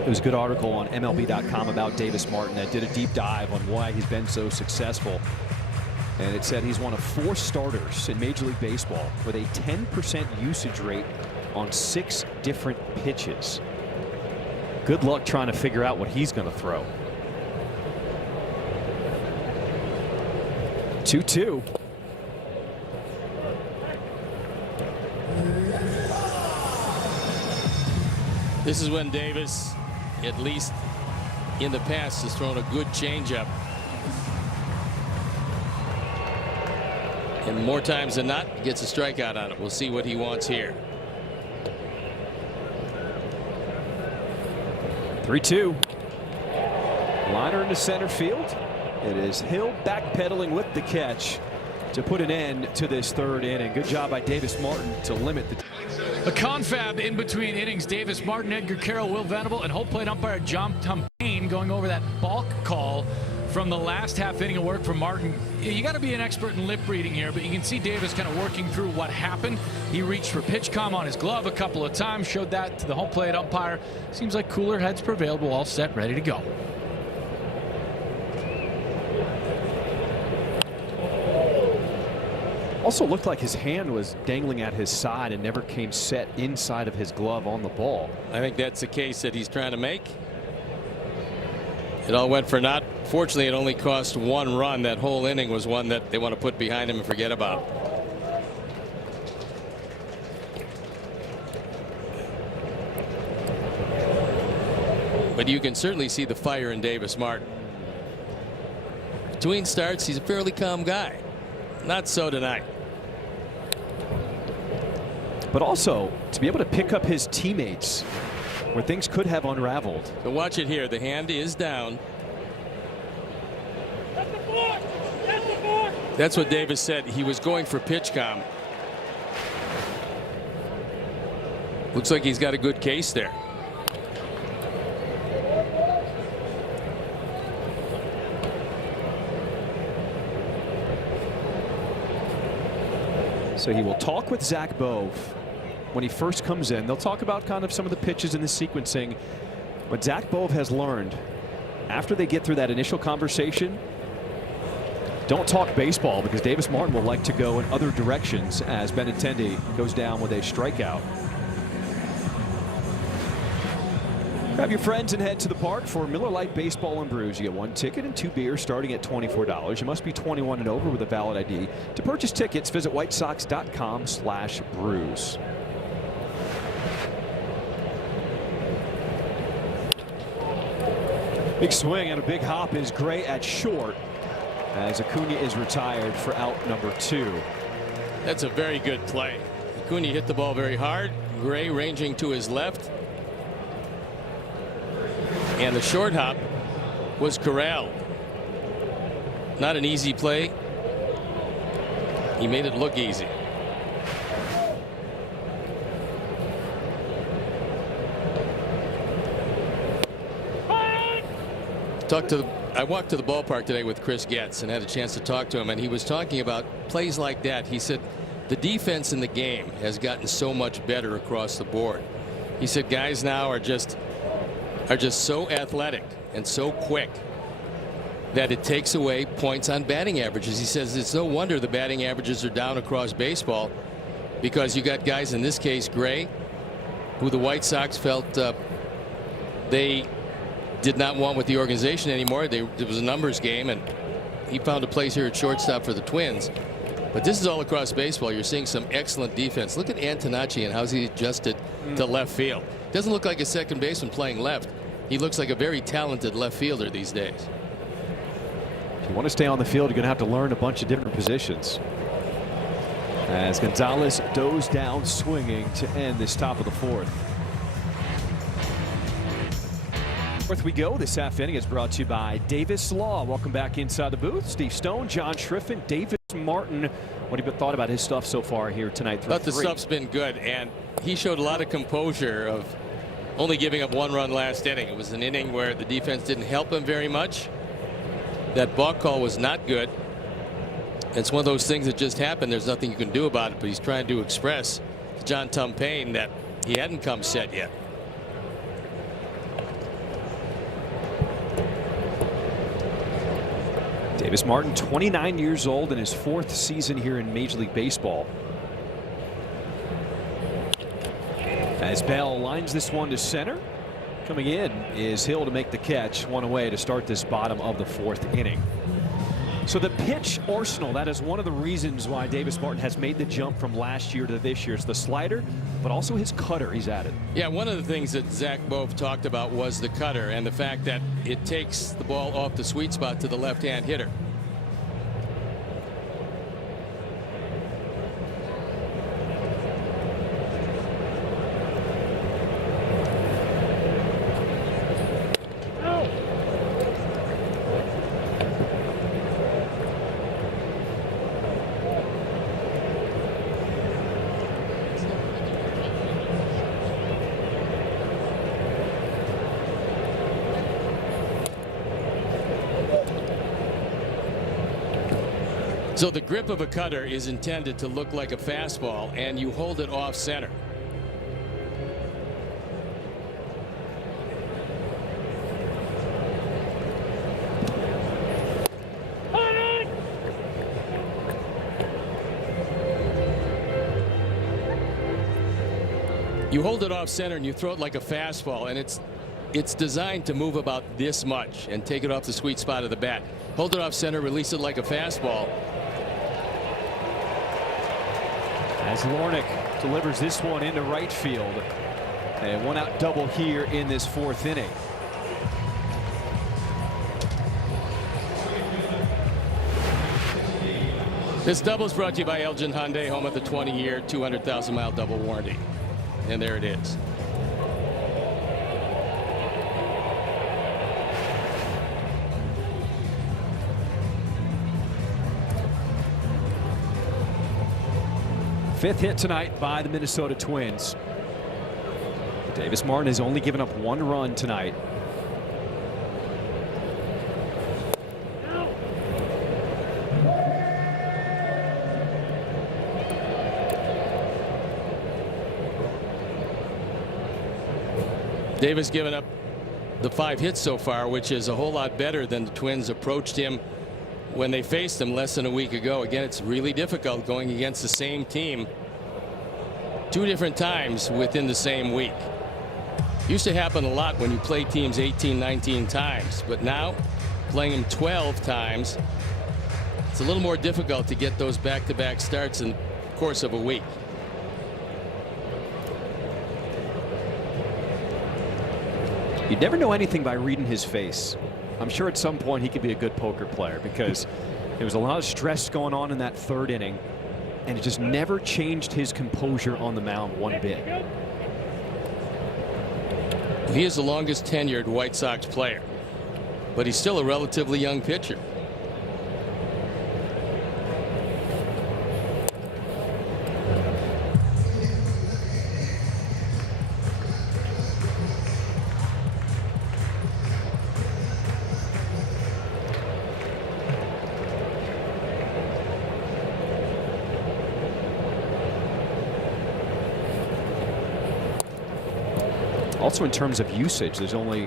There was a good article on MLB.com about Davis Martin that did a deep dive on why he's been so successful. And it said he's one of 4 starters in Major League Baseball with a 10% usage rate on 6 different pitches. Good luck trying to figure out what he's going to throw. 2-2. This is when Davis, at least in the past, has thrown a good changeup. And more times than not, gets a strikeout on it. We'll see what he wants here. 3-2. Liner into center field. It is Hill backpedaling with the catch to put an end to this 3rd inning. Good job by Davis Martin to limit the. A confab in between innings. Davis Martin, Edgar Carroll, Will Venable, and home plate umpire John Tumpane going over that balk call from the last half inning of work from Martin. You got to be an expert in lip reading here, but you can see Davis kind of working through what happened. He reached for pitch comm on his glove a couple of times, showed that to the home plate umpire. Seems like cooler heads prevailed. We're all set, ready to go. Also looked like his hand was dangling at his side and never came set inside of his glove on the ball. I think that's the case that he's trying to make. It all went for naught. Fortunately, it only cost 1 run. That whole inning was one that they want to put behind him and forget about. But you can certainly see the fire in Davis Martin. Between starts, he's a fairly calm guy. Not so tonight. But also to be able to pick up his teammates where things could have unraveled. So watch it here. The hand is down. That's what Davis said. He was going for pitch comm. Looks like he's got a good case there. So he will talk with Zach Bove when he first comes in. They'll talk about kind of some of the pitches and the sequencing. What Zach Bove has learned after they get through that initial conversation, don't talk baseball, because Davis Martin will like to go in other directions as Benintendi goes down with a strikeout. Grab your friends and head to the park for Miller Lite Baseball and Brews. You get 1 ticket and 2 beers starting at $24. You must be 21 and over with a valid ID. To purchase tickets, visit whitesox.com/brews. Big swing and a big hop is Gray at short as Acuna is retired for out number 2. That's a very good play. Acuna hit the ball very hard. Gray ranging to his left. And the short hop was corralled. Not an easy play. He made it look easy. I walked to the ballpark today with Chris Getz and had a chance to talk to him, and he was talking about plays like that. He said, the defense in the game has gotten so much better across the board. He said guys now are just so athletic and so quick that it takes away points on batting averages. He says it's no wonder the batting averages are down across baseball, because you got guys, in this case Gray, who the White Sox felt they did not want with the organization anymore. It was a numbers game, and he found a place here at shortstop for the Twins. But this is all across baseball. You're seeing some excellent defense. Look at Antonacci and how he adjusted to left field. Doesn't look like a second baseman playing left. He looks like a very talented left fielder these days. If you want to stay on the field, you're going to have to learn a bunch of different positions. As Gonzalez goes down swinging to end this top of the fourth. Fourth we go. This half inning is brought to you by Davis Law. Welcome back inside the booth. Steve Stone, John Schriffen, Davis Martin. What have you thought about his stuff so far here tonight? Thought the stuff's been good, and he showed a lot of composure of only giving up 1 run last inning. It was an inning where the defense didn't help him very much. That balk call was not good. It's one of those things that just happened. There's nothing you can do about it, but he's trying to express to John Tumpane that he hadn't come set yet. Davis Martin, 29 years old, in his 4th season here in Major League Baseball. As Bell lines this one to center. Coming in is Hill to make the catch, one away to start this bottom of the 4th inning. So the pitch arsenal, that is one of the reasons why Davis Martin has made the jump from last year to this year. It's the slider, but also his cutter he's added. Yeah, one of the things that Zach Bove talked about was the cutter and the fact that it takes the ball off the sweet spot to the left-hand hitter. So the grip of a cutter is intended to look like a fastball, and you hold it off center. You hold it off center and you throw it like a fastball, and it's designed to move about this much and take it off the sweet spot of the bat. Hold it off center, release it like a fastball. As Lornick delivers this one into right field. A 1-out double here in this 4th inning. This double is brought to you by Elgin Hyundai, home of the 20-year, 200,000-mile double warranty. And there it is. Fifth hit tonight by the Minnesota Twins. Davis Martin has only given up 1 run tonight. Davis given up the 5 hits so far, which is a whole lot better than the Twins approached him when they faced him less than a week ago. Again, it's really difficult going against the same team 2 different times within the same week. Used to happen a lot when you play teams 18, 19 times, but now playing them 12 times, it's a little more difficult to get those back-to-back starts in the course of a week. You'd never know anything by reading his face. I'm sure at some point he could be a good poker player, because there was a lot of stress going on in that 3rd inning, and it just never changed his composure on the mound one bit. He is the longest tenured White Sox player, but he's still a relatively young pitcher. Also, in terms of usage, there's only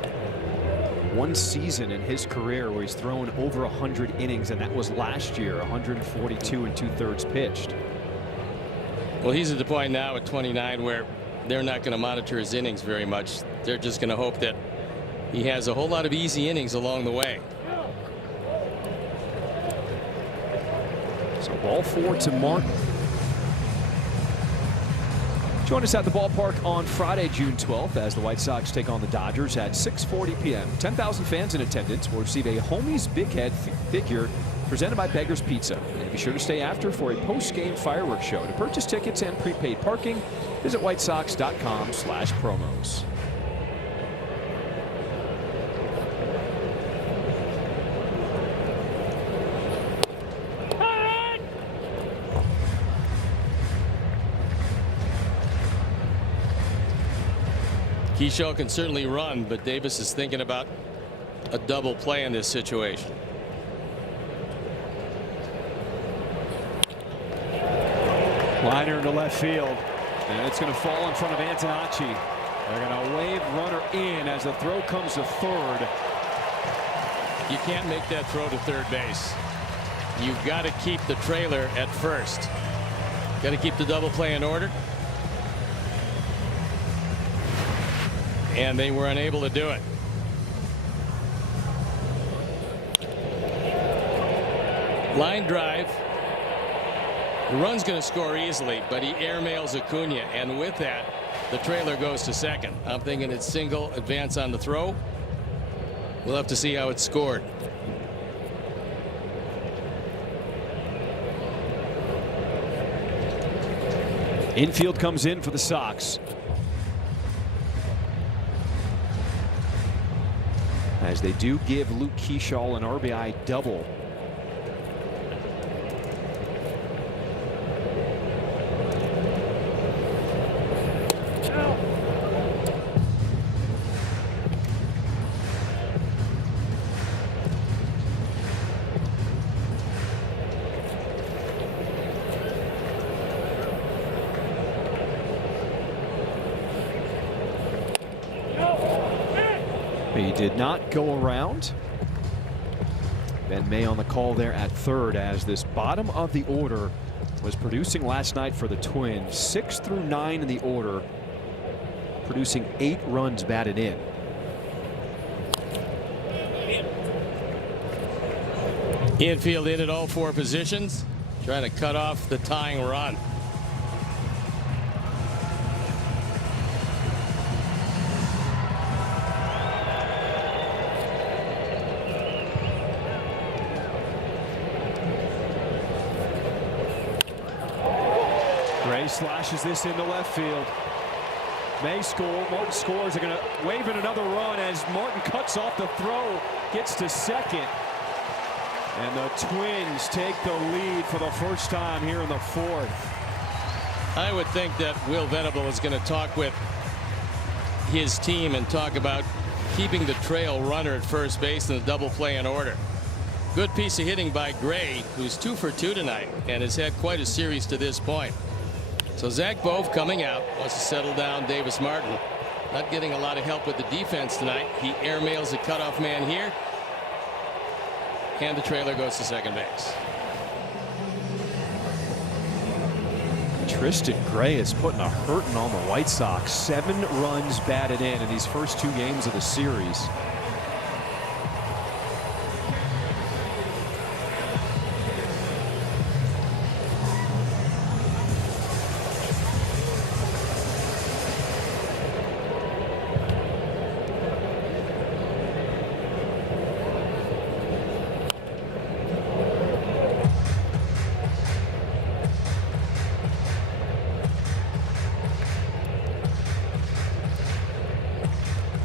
one season in his career where he's thrown over 100 innings, and that was last year, 142 2/3 pitched. Well, he's at the point now at 29 where they're not going to monitor his innings very much. They're just going to hope that he has a whole lot of easy innings along the way. So ball 4 to Martin. Join us at the ballpark on Friday, June 12th, as the White Sox take on the Dodgers at 6:40 p.m. 10,000 fans in attendance will receive a Homies Big Head figure presented by Beggar's Pizza. And be sure to stay after for a post-game fireworks show. To purchase tickets and prepaid parking, visit whitesox.com/promos. Keyshaw can certainly run, but Davis is thinking about a double play in this situation. Liner into left field, and it's going to fall in front of Antonacci. They're going to wave runner in as the throw comes to third. You can't make that throw to third base. You've got to keep the trailer at first. Got to keep the double play in order. And they were unable to do it. Line drive. The run's going to score easily, but he airmails Acuna, and with that, the trailer goes to second. I'm thinking it's single advance on the throw. We'll have to see how it's scored. Infield comes in for the Sox. As they do give Luke Keyshaw an RBI double. He did not go around. Ben May on the call there at third, as this bottom of the order was producing last night for the Twins. 6 through 9 in the order, producing 8 runs batted in. Infield in at all 4 positions, trying to cut off the tying run. Gray slashes this into left field. May score. Martin scores. They're going to wave in another run as Martin cuts off the throw, gets to second. And the Twins take the lead for the first time here in the 4th. I would think that Will Venable is going to talk with his team and talk about keeping the trail runner at first base in the double play in order. Good piece of hitting by Gray, who's 2 for 2 tonight and has had quite a series to this point. So Zach Bove coming out, wants to settle down Davis Martin. Not getting a lot of help with the defense tonight. He airmails a cutoff man here. And the trailer goes to second base. Tristan Gray is putting a hurting on the White Sox. 7 runs batted in these first 2 games of the series.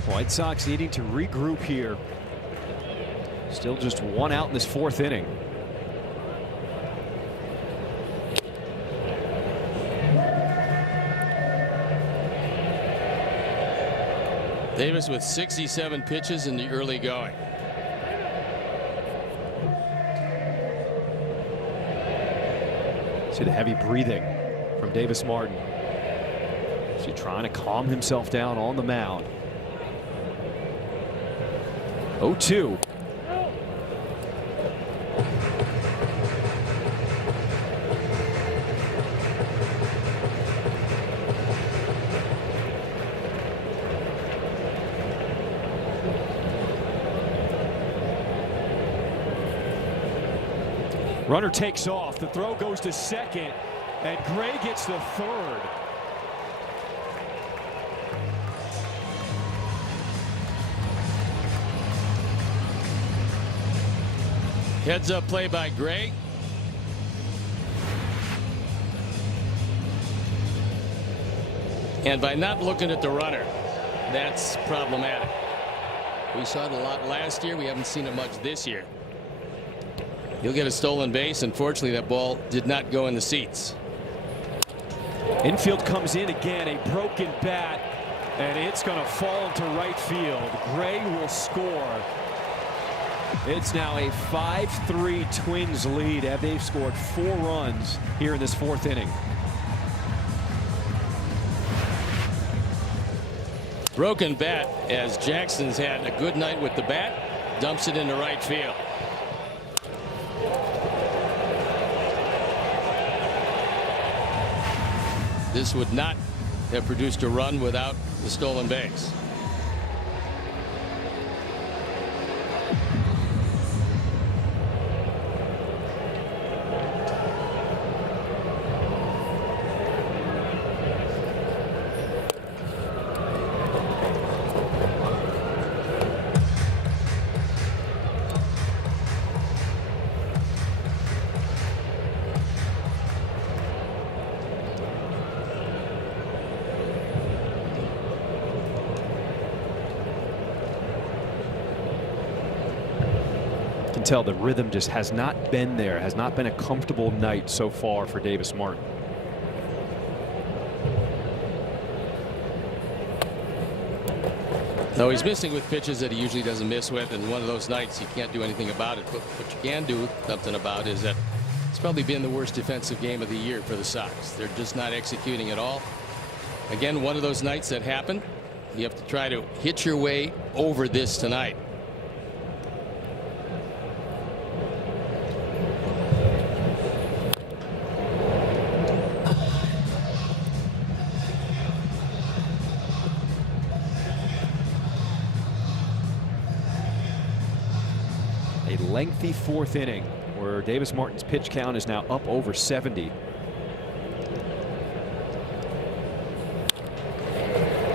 White Sox needing to regroup here. Still just 1 out in this 4th inning. Davis with 67 pitches in the early going. See the heavy breathing from Davis Martin. Is he trying to calm himself down on the mound? 0-2. Runner takes off. The throw goes to second, and Gray gets the third. Heads up play by Gray. And by not looking at the runner, that's problematic. We saw it a lot last year. We haven't seen it much this year. He'll get a stolen base. Unfortunately, that ball did not go in the seats. Infield comes in again, a broken bat, and it's going to fall into right field. Gray will score. It's now a 5-3 Twins lead, and they've scored 4 runs here in this 4th inning. Broken bat as Jackson's had a good night with the bat, dumps it into right field. This would not have produced a run without the stolen base. Tell the rhythm just has not been there, has not been a comfortable night so far for Davis Martin. No, he's missing with pitches that he usually doesn't miss with, and one of those nights you can't do anything about it. But what you can do something about is that it's probably been the worst defensive game of the year for the Sox. They're just not executing at all. Again, one of those nights that happen. You have to try to hit your way over this tonight. A lengthy 4th inning where Davis Martin's pitch count is now up over 70.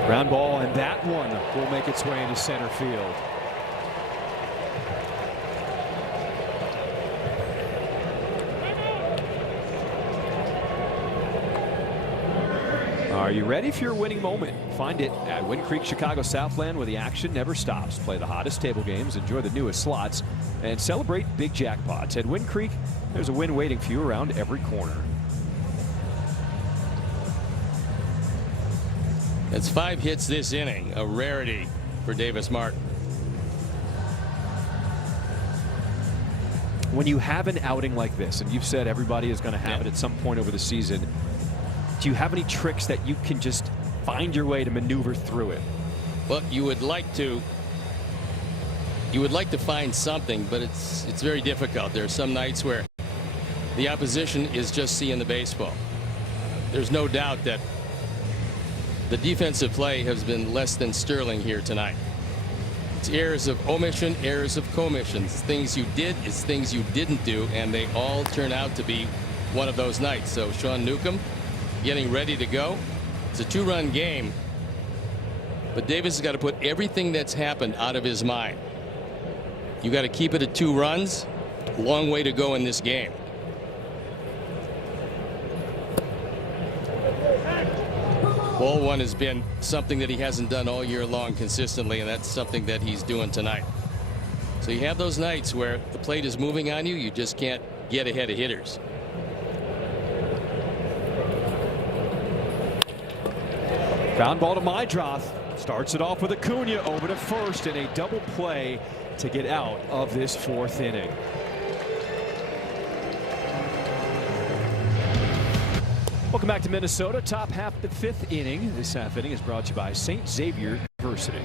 Ground ball, and that one will make its way into center field. Are you ready for your winning moment? Find it at Wind Creek Chicago Southland, where the action never stops. Play the hottest table games, enjoy the newest slots, and celebrate big jackpots. At Wind Creek, there's a win waiting for you around every corner. That's 5 hits this inning, a rarity for Davis Martin. When you have an outing like this, and you've said everybody is going to have it at some point over the season, do you have any tricks that you can just find your way to maneuver through it? Well, you would like to find something, but it's very difficult. There are some nights where the opposition is just seeing the baseball. There's no doubt that the defensive play has been less than sterling here tonight. It's errors of omission, errors of commission. It's things you did, it's things you didn't do, and they all turn out to be one of those nights. So Sean Newcomb getting ready to go. It's a 2-run game, but Davis has got to put everything that's happened out of his mind. You got to keep it at 2 runs. Long way to go in this game. Ball 1 has been something that he hasn't done all year long consistently, and that's something that he's doing tonight. So you have those nights where the plate is moving on you. You just can't get ahead of hitters. Ground ball to Mydroth. Starts it off with Acuna over to first, and a double play to get out of this 4th inning. Welcome back to Minnesota. Top half of the 5th inning. This half inning is brought to you by St. Xavier University.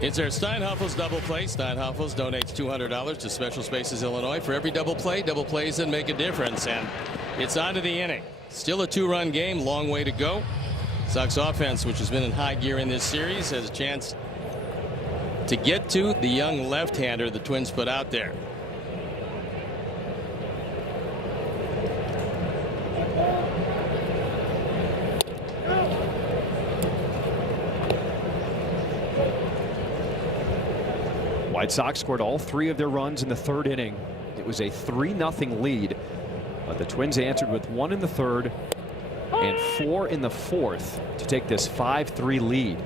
It's our Steinhafels double play. Steinhafels donates $200 to Special Spaces Illinois. For every double plays that make a difference. And it's on to the inning. Still a 2-run game, long way to go. Sox offense, which has been in high gear in this series, has a chance to get to the young left-hander the Twins put out there. White Sox scored all 3 of their runs in the 3rd inning. It was a 3-0 lead, but the Twins answered with 1 in the 3rd and 4 in the 4th to take this 5-3 lead.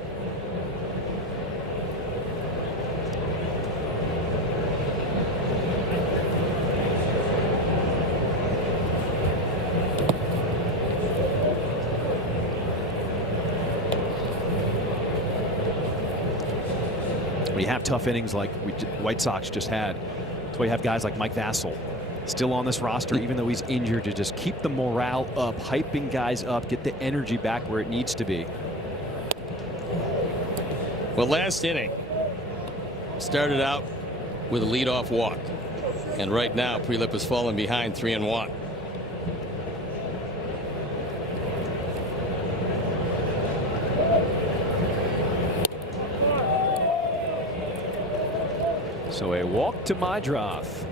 When you have tough innings like White Sox just had, that's why you have guys like Mike Vassell still on this roster, even though he's injured, to just keep the morale up, hyping guys up, get the energy back where it needs to be. Well, last inning started out with a leadoff walk, and right now Prelip has fallen behind 3-1. So a walk to Meidroth.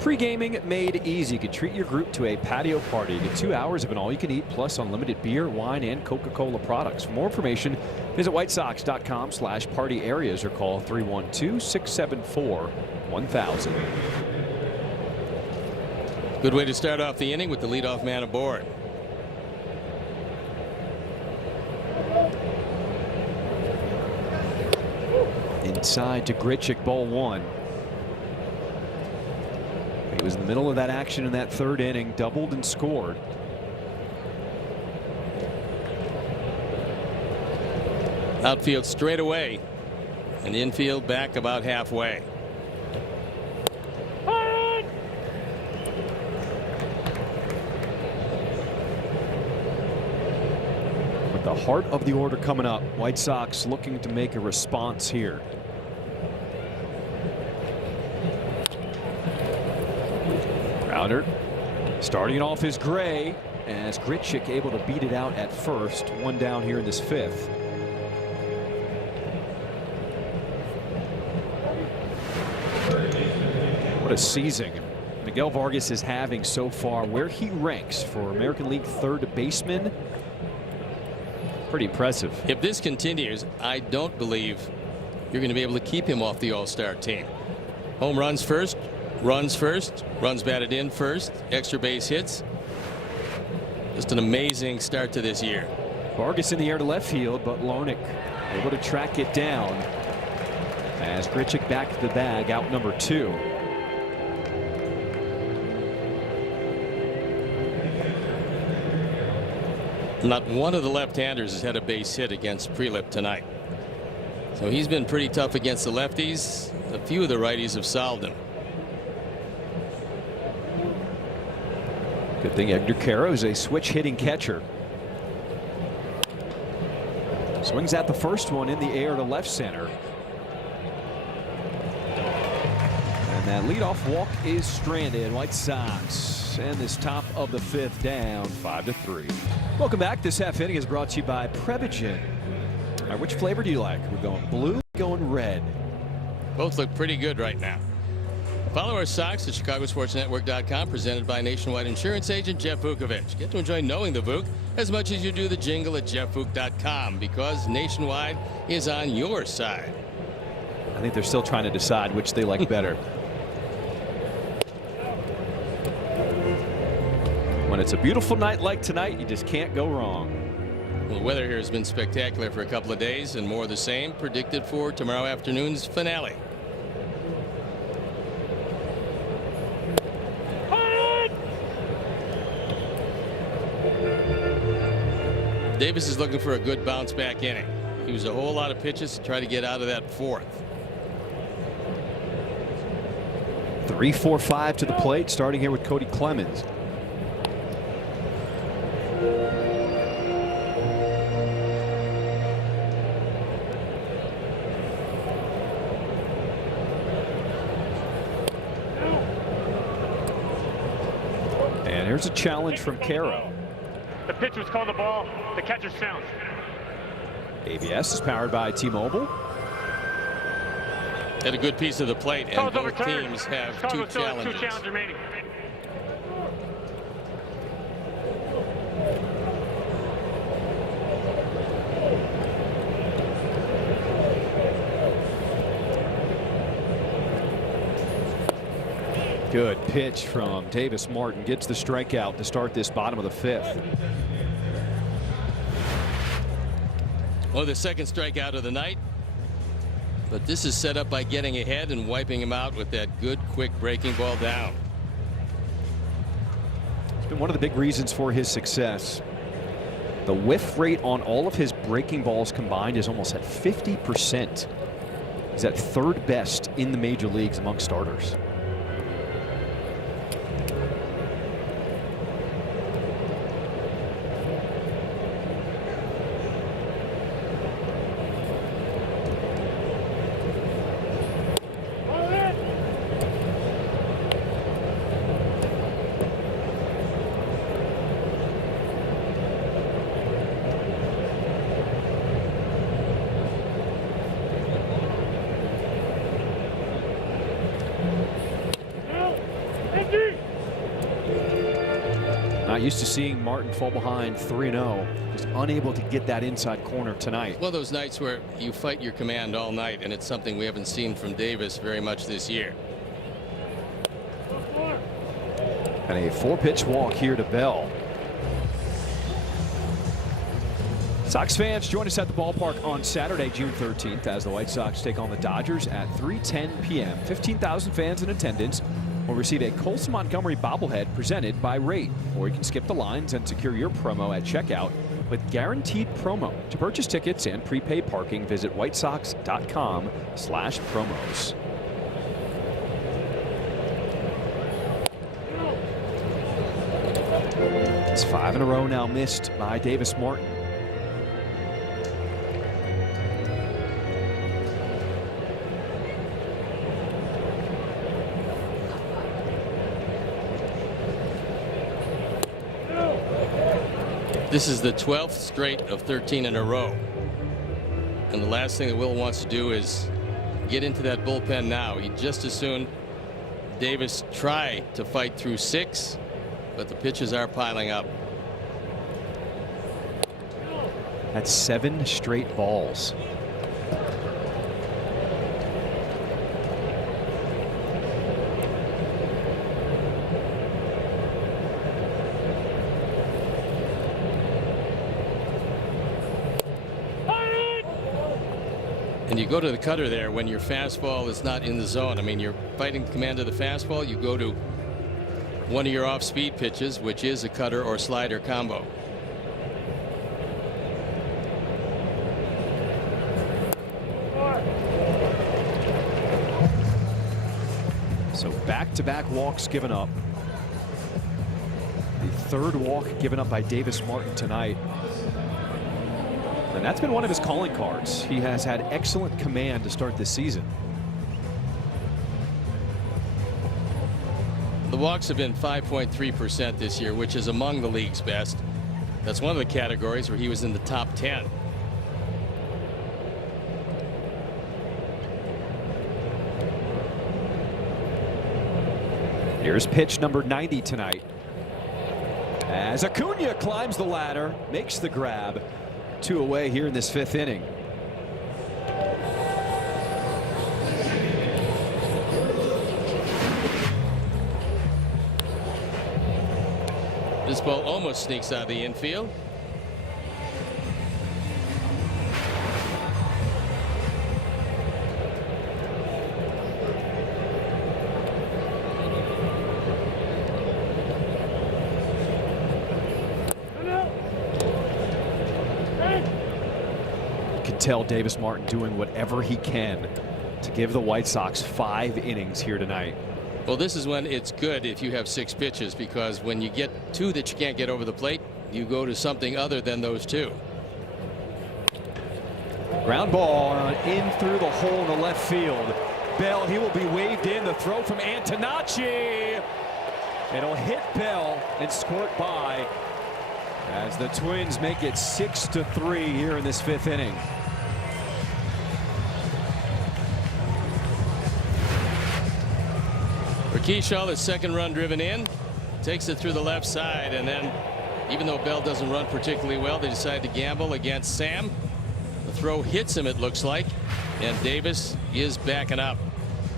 Pre-gaming made easy. You can treat your group to a patio party. Get 2 hours of an all-you-can-eat plus unlimited beer, wine, and Coca-Cola products. For more information, visit whitesox.com/party areas or call 312-674-1000. Good way to start off the inning with the leadoff man aboard. Inside to Grichuk, ball 1. He was in the middle of that action in that 3rd inning, doubled and scored. Outfield straight away, and infield back about halfway. With the heart of the order coming up, White Sox looking to make a response here. Crowder starting it off is Gray, as Grichuk able to beat it out at first. 1 down here in this 5th. What a season Miguel Vargas is having so far. Where he ranks for American League 3rd baseman, pretty impressive. If this continues, I don't believe you're going to be able to keep him off the All-Star team. Home runs first, runs batted in first, extra base hits. Just an amazing start to this year. Vargas in the air to left field, but Larnach able to track it down as Grichuk back to the bag, out number 2. Not one of the left-handers has had a base hit against Prelip tonight. So he's been pretty tough against the lefties. A few of the righties have solved him. Good thing Edgar Caro is a switch hitting catcher. Swings at the first one in the air to left center. And that leadoff walk is stranded. White Sox and this top of the 5th down 5-3. Welcome back. This half inning is brought to you by Prevagen. All right, which flavor do you like? We're going blue, going red. Both look pretty good right now. Follow our Sox at ChicagoSportsNetwork.com, presented by Nationwide Insurance Agent Jeff Vukovich. Get to enjoy knowing the Vuk as much as you do the jingle at JeffVuk.com, because Nationwide is on your side. I think they're still trying to decide which they like better. When it's a beautiful night like tonight, you just can't go wrong. Well, the weather here has been spectacular for a couple of days, and more of the same predicted for tomorrow afternoon's finale. Davis is looking for a good bounce back inning. He was a whole lot of pitches to try to get out of that 4th. 3-4-5 to the plate, starting here with Cody Clemens. here's a challenge from Caro. The pitch was called the ball. The catcher sounds. ABS is powered by T-Mobile. Had a good piece of the plate, and Call's both overturned. teams have Chicago two still has challenges. 2 challenges remaining. Good pitch from Davis Martin. Gets the strikeout to start this bottom of the 5th. Well, the second strikeout of the night. But this is set up by getting ahead and wiping him out with that good, quick breaking ball down. It's been one of the big reasons for his success. The whiff rate on all of his breaking balls combined is almost at 50%. He's at 3rd best in the major leagues among starters. Not used to seeing Martin fall behind 3-0. Just unable to get that inside corner tonight. One of those nights where you fight your command all night, and it's something we haven't seen from Davis very much this year. And a 4-pitch walk here to Bell. Sox fans, join us at the ballpark on Saturday, June 13th, as the White Sox take on the Dodgers at 3:10 p.m. 15,000 fans in attendance will receive a Colson Montgomery bobblehead presented by Rate. Or you can skip the lines and secure your promo at checkout with guaranteed promo. To purchase tickets and prepaid parking, visit whitesox.com/promos. It's 5 in a row now missed by Davis Martin. This is the 12th straight of 13 in a row. And the last thing that Will wants to do is get into that bullpen now. He'd just as soon Davis try to fight through 6, but the pitches are piling up. That's 7 straight balls. And you go to the cutter there when your fastball is not in the zone. I mean, you're fighting command of the fastball. You go to one of your off-speed pitches, which is a cutter or slider combo. So back-to-back walks given up. The 3rd walk given up by Davis Martin tonight. And that's been one of his calling cards. He has had excellent command to start this season. The walks have been 5.3% this year, which is among the league's best. That's one of the categories where he was in the top 10. Here's pitch number 90 tonight. As Acuna climbs the ladder, makes the grab. 2 away here in this 5th inning. This ball almost sneaks out of the infield. Tell Davis Martin doing whatever he can to give the White Sox 5 innings here tonight. Well, this is when it's good if you have 6 pitches, because when you get 2 that you can't get over the plate, you go to something other than those 2. Ground ball in through the hole in the left field. Bell, he will be waved in. The throw from Antonacci. It'll hit Bell and squirt by as the Twins make it 6-3 here in this 5th inning. For Keyshaw, the second run driven in, takes it through the left side, and then even though Bell doesn't run particularly well, they decide to gamble against Sam. The throw hits him, it looks like, and Davis is backing up.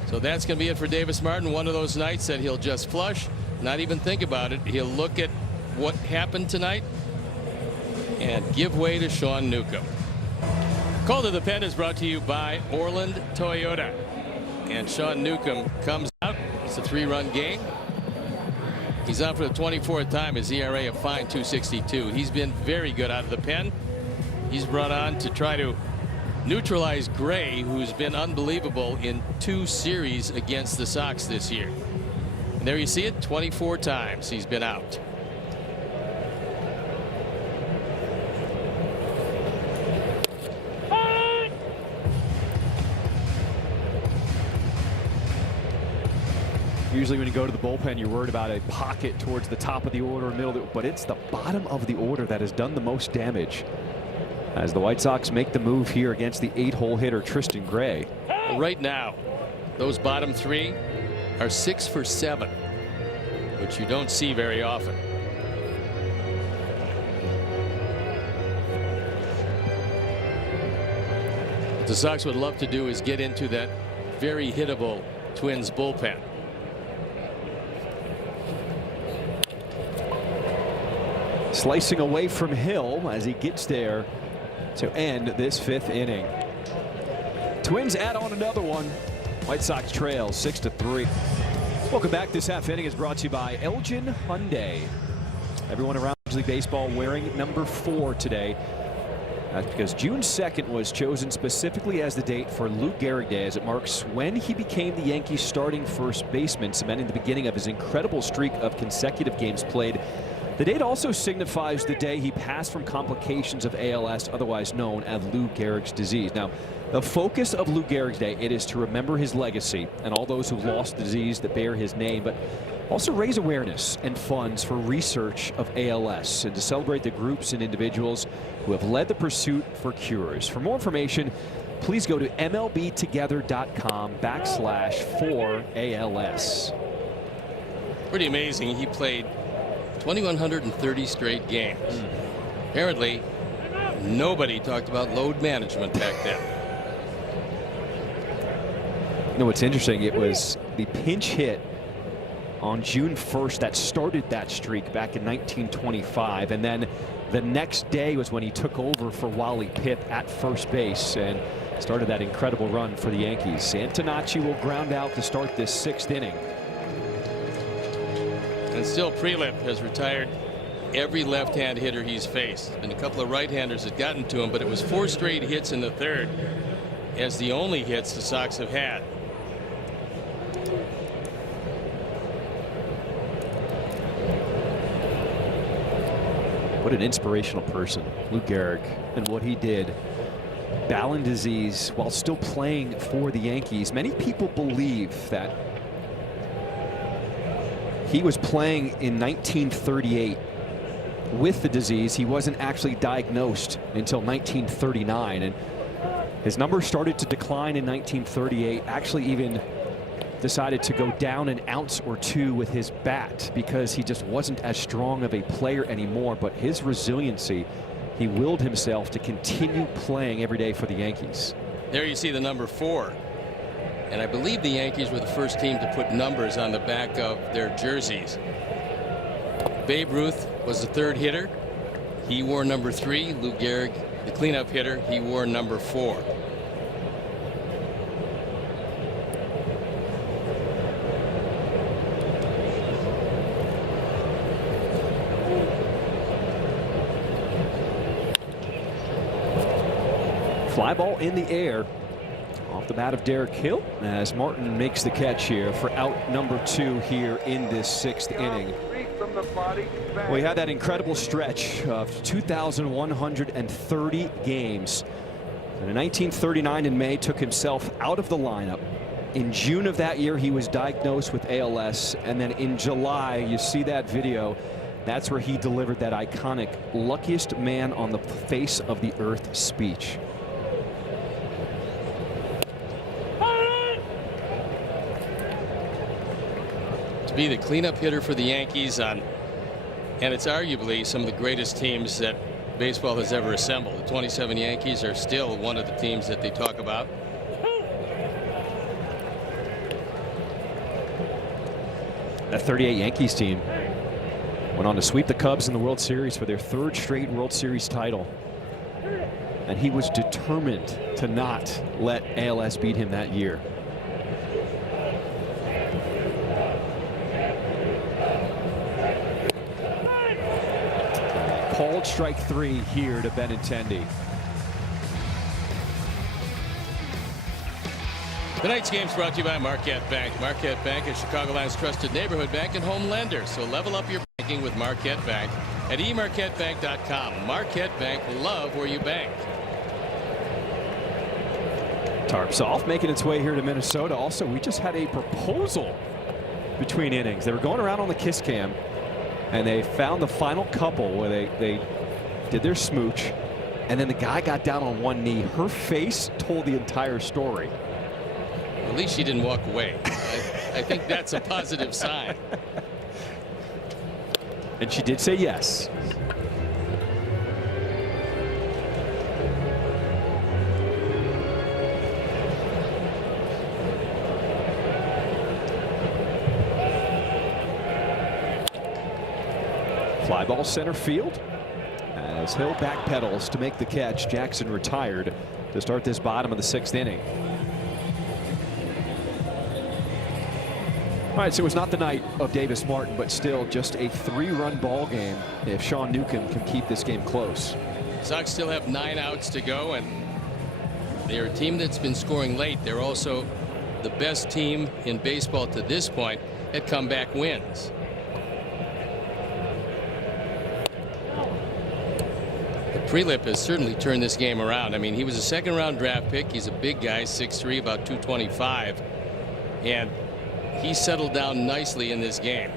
So that's going to be it for Davis Martin. One of those nights that he'll just flush, not even think about it. He'll look at what happened tonight and give way to Sean Newcomb. Call to the Pen is brought to you by Orland Toyota. And Sean Newcomb comes out. It's a 3-run game. He's on for the 24th time. His ERA a fine 2.62. He's been very good out of the pen. He's brought on to try to neutralize Gray, who's been unbelievable in 2 series against the Sox this year. And there you see it, 24 times he's been out. Usually when you go to the bullpen, you're worried about a pocket towards the top of the order, middle, but it's the bottom of the order that has done the most damage. As the White Sox make the move here against the 8-hole hitter Tristan Gray. Right now, those bottom 3 are 6 for 7, which you don't see very often. What the Sox would love to do is get into that very hittable Twins bullpen. Slicing away from Hill as he gets there to end this 5th inning. Twins add on another one. White Sox trail 6-3. Welcome back. This half inning is brought to you by Elgin Hyundai. Everyone around Major League Baseball wearing number 4 today. That's because June 2nd was chosen specifically as the date for Lou Gehrig Day, as it marks when he became the Yankees' starting first baseman, cementing the beginning of his incredible streak of consecutive games played. The date also signifies the day he passed from complications of ALS, otherwise known as Lou Gehrig's disease. Now, the focus of Lou Gehrig's Day, it is to remember his legacy and all those who lost the disease that bear his name, but also raise awareness and funds for research of ALS and to celebrate the groups and individuals who have led the pursuit for cures. For more information, please go to MLB-Together.com/4ALS. Pretty amazing. He played 2,130 straight games. Apparently, nobody talked about load management back then. You know what's interesting? It was the pinch hit on June 1st that started that streak back in 1925, and then the next day was when he took over for Wally Pipp at first base and started that incredible run for the Yankees. Antonacci will ground out to start this 6th inning. And still, Prelip has retired every left-hand hitter he's faced. And a couple of right-handers had gotten to him, but it was 4 straight hits in the 3rd as the only hits the Sox have had. What an inspirational person, Lou Gehrig, and what he did. Battling disease while still playing for the Yankees. Many people believe that he was playing in 1938 with the disease. He wasn't actually diagnosed until 1939, and his numbers started to decline in 1938. Actually even decided to go down an ounce or 2 with his bat because he just wasn't as strong of a player anymore. But his resiliency, he willed himself to continue playing every day for the Yankees. There you see the number 4. And I believe the Yankees were the first team to put numbers on the back of their jerseys. Babe Ruth was the 3rd hitter. He wore number 3. Lou Gehrig, the cleanup hitter, he wore number 4. Fly ball in the air off the bat of Derek Hill as Martin makes the catch here for out number 2 here in this 6th inning. We had that incredible stretch of 2,130 games. And in 1939 in May took himself out of the lineup. In June of that year, he was diagnosed with ALS, and then in July, you see that video. That's where he delivered that iconic "luckiest man on the face of the earth" speech. To be the cleanup hitter for the Yankees and it's arguably some of the greatest teams that baseball has ever assembled. The 27 Yankees are still one of the teams that they talk about. That 38 Yankees team went on to sweep the Cubs in the World Series for their 3rd straight World Series title. And he was determined to not let ALS beat him that year. Called strike 3 here to Benintendi. Tonight's game is brought to you by Marquette Bank. Marquette Bank is Chicagoland's trusted neighborhood bank and home lender. So level up your banking with Marquette Bank at emarquettebank.com. Marquette Bank, love where you bank. Tarps off, making its way here to Minnesota. Also, we just had a proposal between innings. They were going around on the kiss cam, and they found the final couple where they did their smooch, and then the guy got down on one knee. Her face told the entire story. At least she didn't walk away. I think that's a positive sign. And she did say yes. Fly ball center field as Hill backpedals to make the catch. Jackson retired to start this bottom of the 6th inning. All right, so it was not the night of Davis Martin, but still just a 3-run ball game if Sean Newcomb can keep this game close. Sox still have 9 outs to go, and they're a team that's been scoring late. They're also the best team in baseball to this point at comeback wins. Prelip has certainly turned this game around. I mean, he was a 2nd-round draft pick. He's a big guy, 6'3", about 225, and he settled down nicely in this game.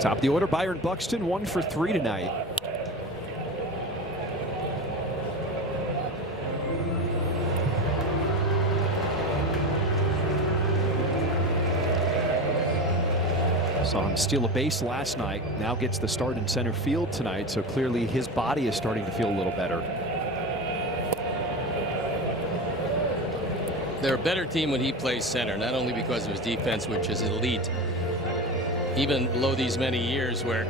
Top of the order, Byron Buxton, 1 for 3 tonight. Saw him steal a base last night. Now gets the start in center field tonight, so clearly his body is starting to feel a little better. They're a better team when he plays center, not only because of his defense, which is elite, even below these many years where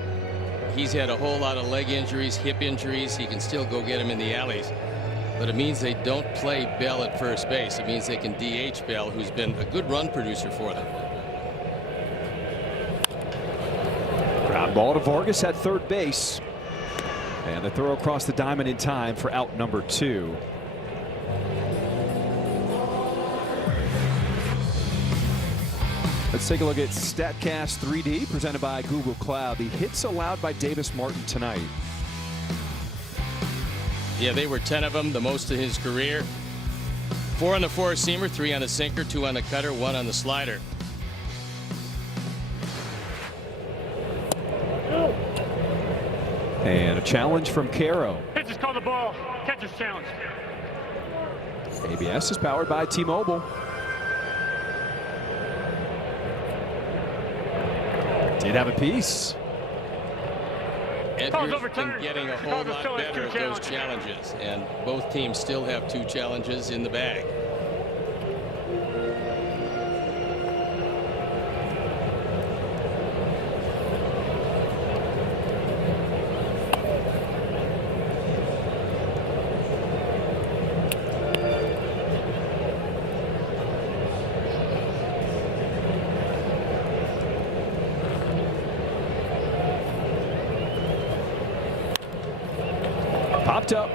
he's had a whole lot of leg injuries, hip injuries. He can still go get him in the alleys, but it means they don't play Bell at first base. It means they can DH Bell, who's been a good run producer for them. Ground ball to Vargas at 3rd base, and the throw across the diamond in time for out number 2. Let's take a look at StatCast 3D presented by Google Cloud. The hits allowed by Davis Martin tonight. Yeah, they were 10 of them, the most in his career. 4 on the 4-seamer, 3 on the sinker, 2 on the cutter, 1 on the slider. And a challenge from Caro. Pitch is called the ball. Catcher's challenge. ABS is powered by T-Mobile. Did have a piece. Edgar's been getting a whole lot better at those challenges, and both teams still have 2 challenges in the bag. Popped up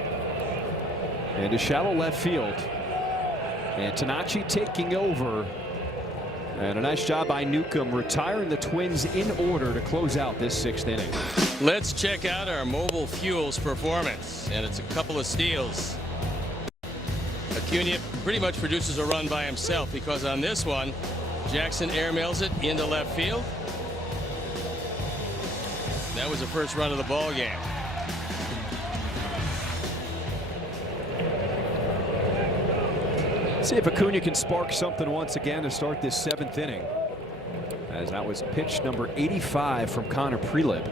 and to shallow left field, and Tanachi taking over And a nice job by Newcomb retiring the Twins in order to close out this 6th inning. Let's check out our Mobile Fuels performance, and it's a couple of steals. Acuna pretty much produces a run by himself, because on this one, Jackson airmails it into left field. That was the first run of the ball game. See if Acuna can spark something once again to start this 7th inning, as that was pitch number 85 from Connor Prelip.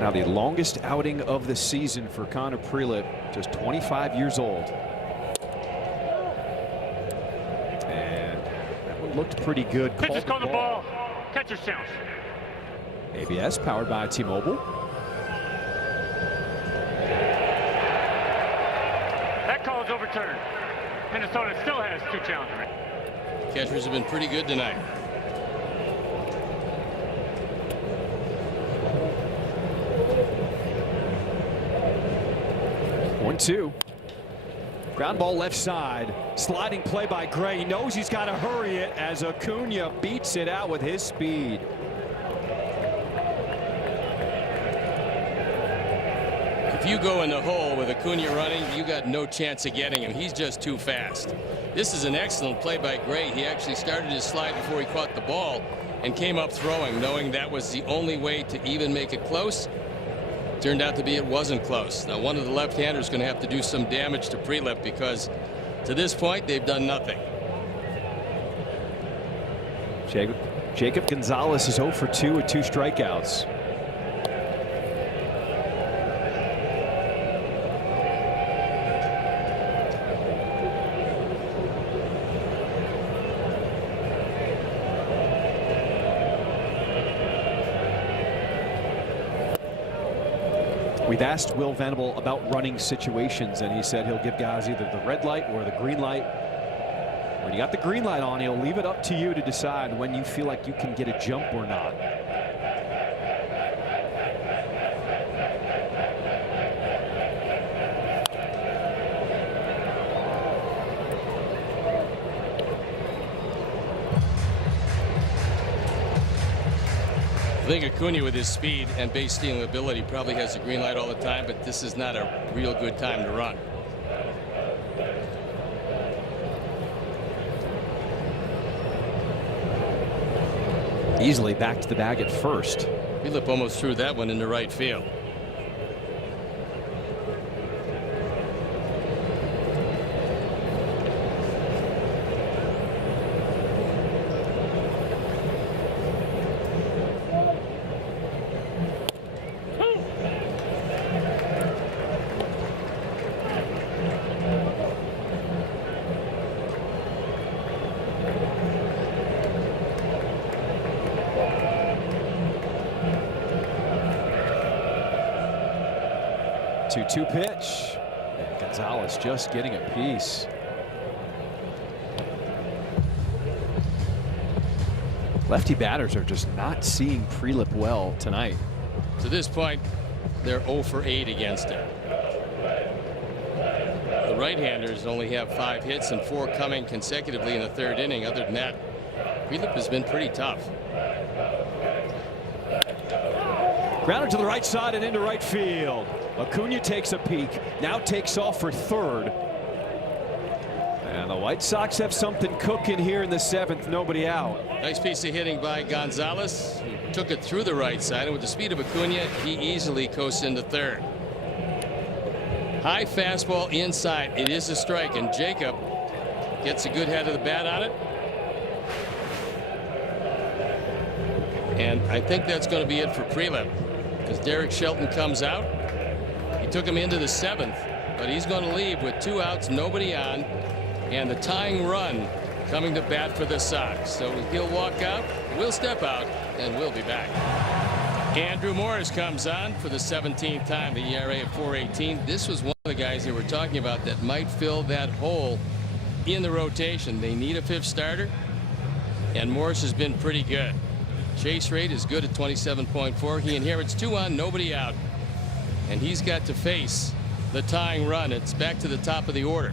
Now the longest outing of the season for Connor Prelip, just 25 years old. And that one looked pretty good. Pitch is called the ball. Catcher's challenge. ABS powered by T-Mobile. That call is overturned. Minnesota still has 2 challengers. Catchers have been pretty good tonight. 1-2. Ground ball left side. Sliding play by Gray. He knows he's got to hurry it as Acuna beats it out with his speed. If you go in the hole with Acuna running, you got no chance of getting him. He's just too fast. This is an excellent play by Gray. He actually started his slide before he caught the ball and came up throwing, knowing that was the only way to even make it close. Turned out to be it wasn't close. Now one of the left-handers is going to have to do some damage to Prelip, because to this point they've done nothing. Jacob Gonzalez is 0 for 2 with 2 strikeouts. We've asked Will Venable about running situations, and he said he'll give guys either the red light or the green light. When you got the green light on, he'll leave it up to you to decide when you feel like you can get a jump or not. I think Acuna, with his speed and base stealing ability, probably has a green light all the time, but this is not a real good time to run. Easily back to the bag at first. Prelip almost threw that one into right field. Two pitch, and Gonzalez just getting a piece. Lefty batters are just not seeing Prelip well tonight. To this point, they're 0 for 8 against him. The right-handers only have 5 hits and 4 coming consecutively in the 3rd inning. Other than that, Prelip has been pretty tough. Grounded to the right side and into right field. Acuna takes a peek, now takes off for 3rd. And the White Sox have something cooking here in the 7th, nobody out. Nice piece of hitting by Gonzalez. He took it through the right side, and with the speed of Acuna, he easily coasts into 3rd. High fastball inside. It is a strike, and Jacob gets a good head of the bat on it. And I think that's going to be it for Prelip, because Derek Shelton comes out. He took him into the 7th, but he's going to leave with 2 outs, nobody on, and the tying run coming to bat for the Sox. So he'll walk out, we'll step out, and we'll be back. Andrew Morris comes on for the 17th time, the ERA of 4.18. This was one The guys they were talking about that might fill that hole in the rotation. They need a fifth starter, and Morris has been pretty good. Chase rate is good at 27.4. He inherits 2 on, nobody out, and he's got to face the tying run. It's back to the top of the order.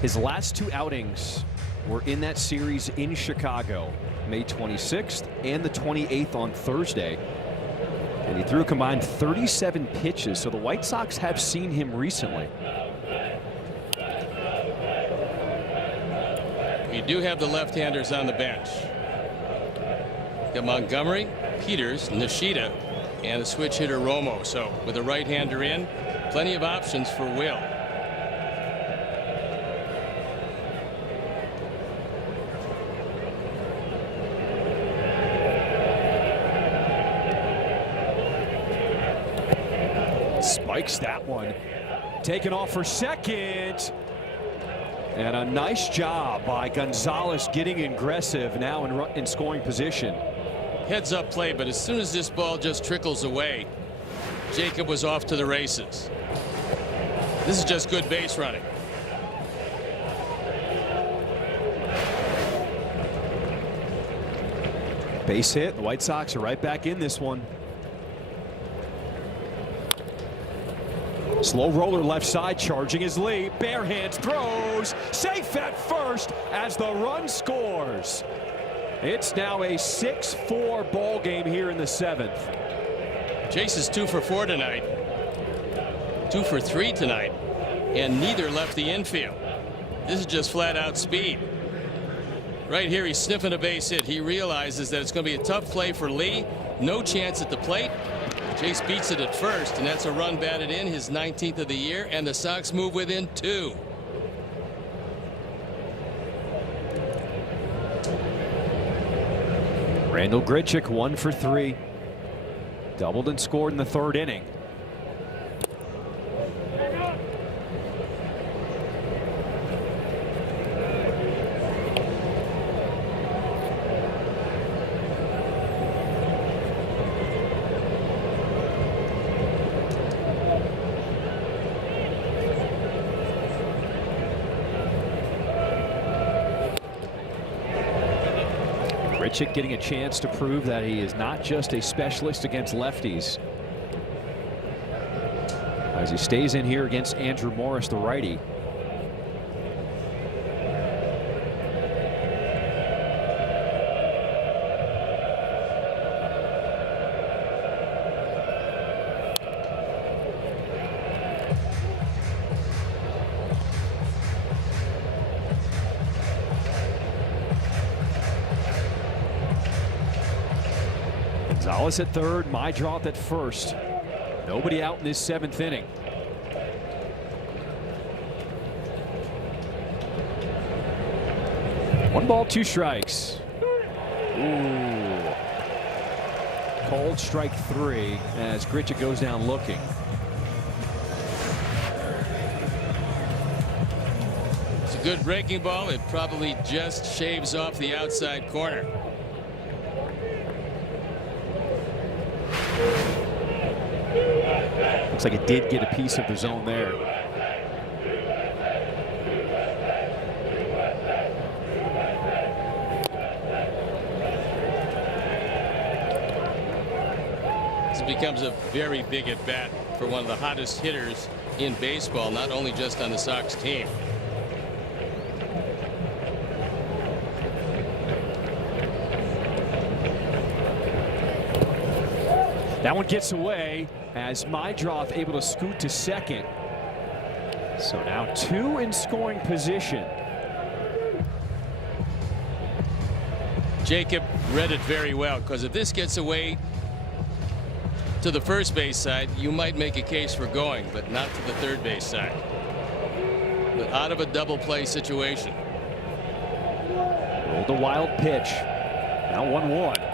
His last 2 outings were in that series in Chicago, May 26th and the 28th on Thursday. And he threw a combined 37 pitches, so the White Sox have seen him recently. We do have the left-handers on the bench. Got Montgomery, Peters, Nishida, and the switch hitter Romo. So with a right-hander in, plenty of options for Will. Spikes that one. Taken off for second. And a nice job by Gonzalez getting aggressive now in scoring position. Heads up play, but as soon as this ball just trickles away, Jacob was off to the races. This is just good base running. Base hit. The White Sox are right back in this one. Slow roller left side, charging his lead. Bare hands throws. Safe at first as the run scores. It's now a 6-4 ball game here in the 7th. Chase is 2 for 4 tonight. 2 for 3 tonight. And neither left the infield. This is just flat out speed. Right here, he's sniffing a base hit. He realizes that it's going to be a tough play for Lee. No chance at the plate. Chase beats it at first, and that's a run batted in, his 19th of the year, and the Sox move within 2. Randall Grichuk 1 for 3. Doubled and scored in the 3rd inning. Grichuk getting a chance to prove that he is not just a specialist against lefties, as he stays in here against Andrew Morris, the righty. Gonzalez at 3rd, Maedroth at 1st. Nobody out in this 7th inning. One ball, 2 strikes. Ooh. Cold strike 3 as Grichuk goes down looking. It's a good breaking ball. It probably just shaves off the outside corner. Looks like it did get a piece of the zone there. This becomes a very big at bat for one of the hottest hitters in baseball, not only just on the Sox team. That one gets away as Maedroth able to scoot to second. So now 2 in scoring position. Jacob read it very well, because if this gets away to the first base side, you might make a case for going, but not to the third base side. But out of a double play situation. Rolled a wild pitch. Now 1-1.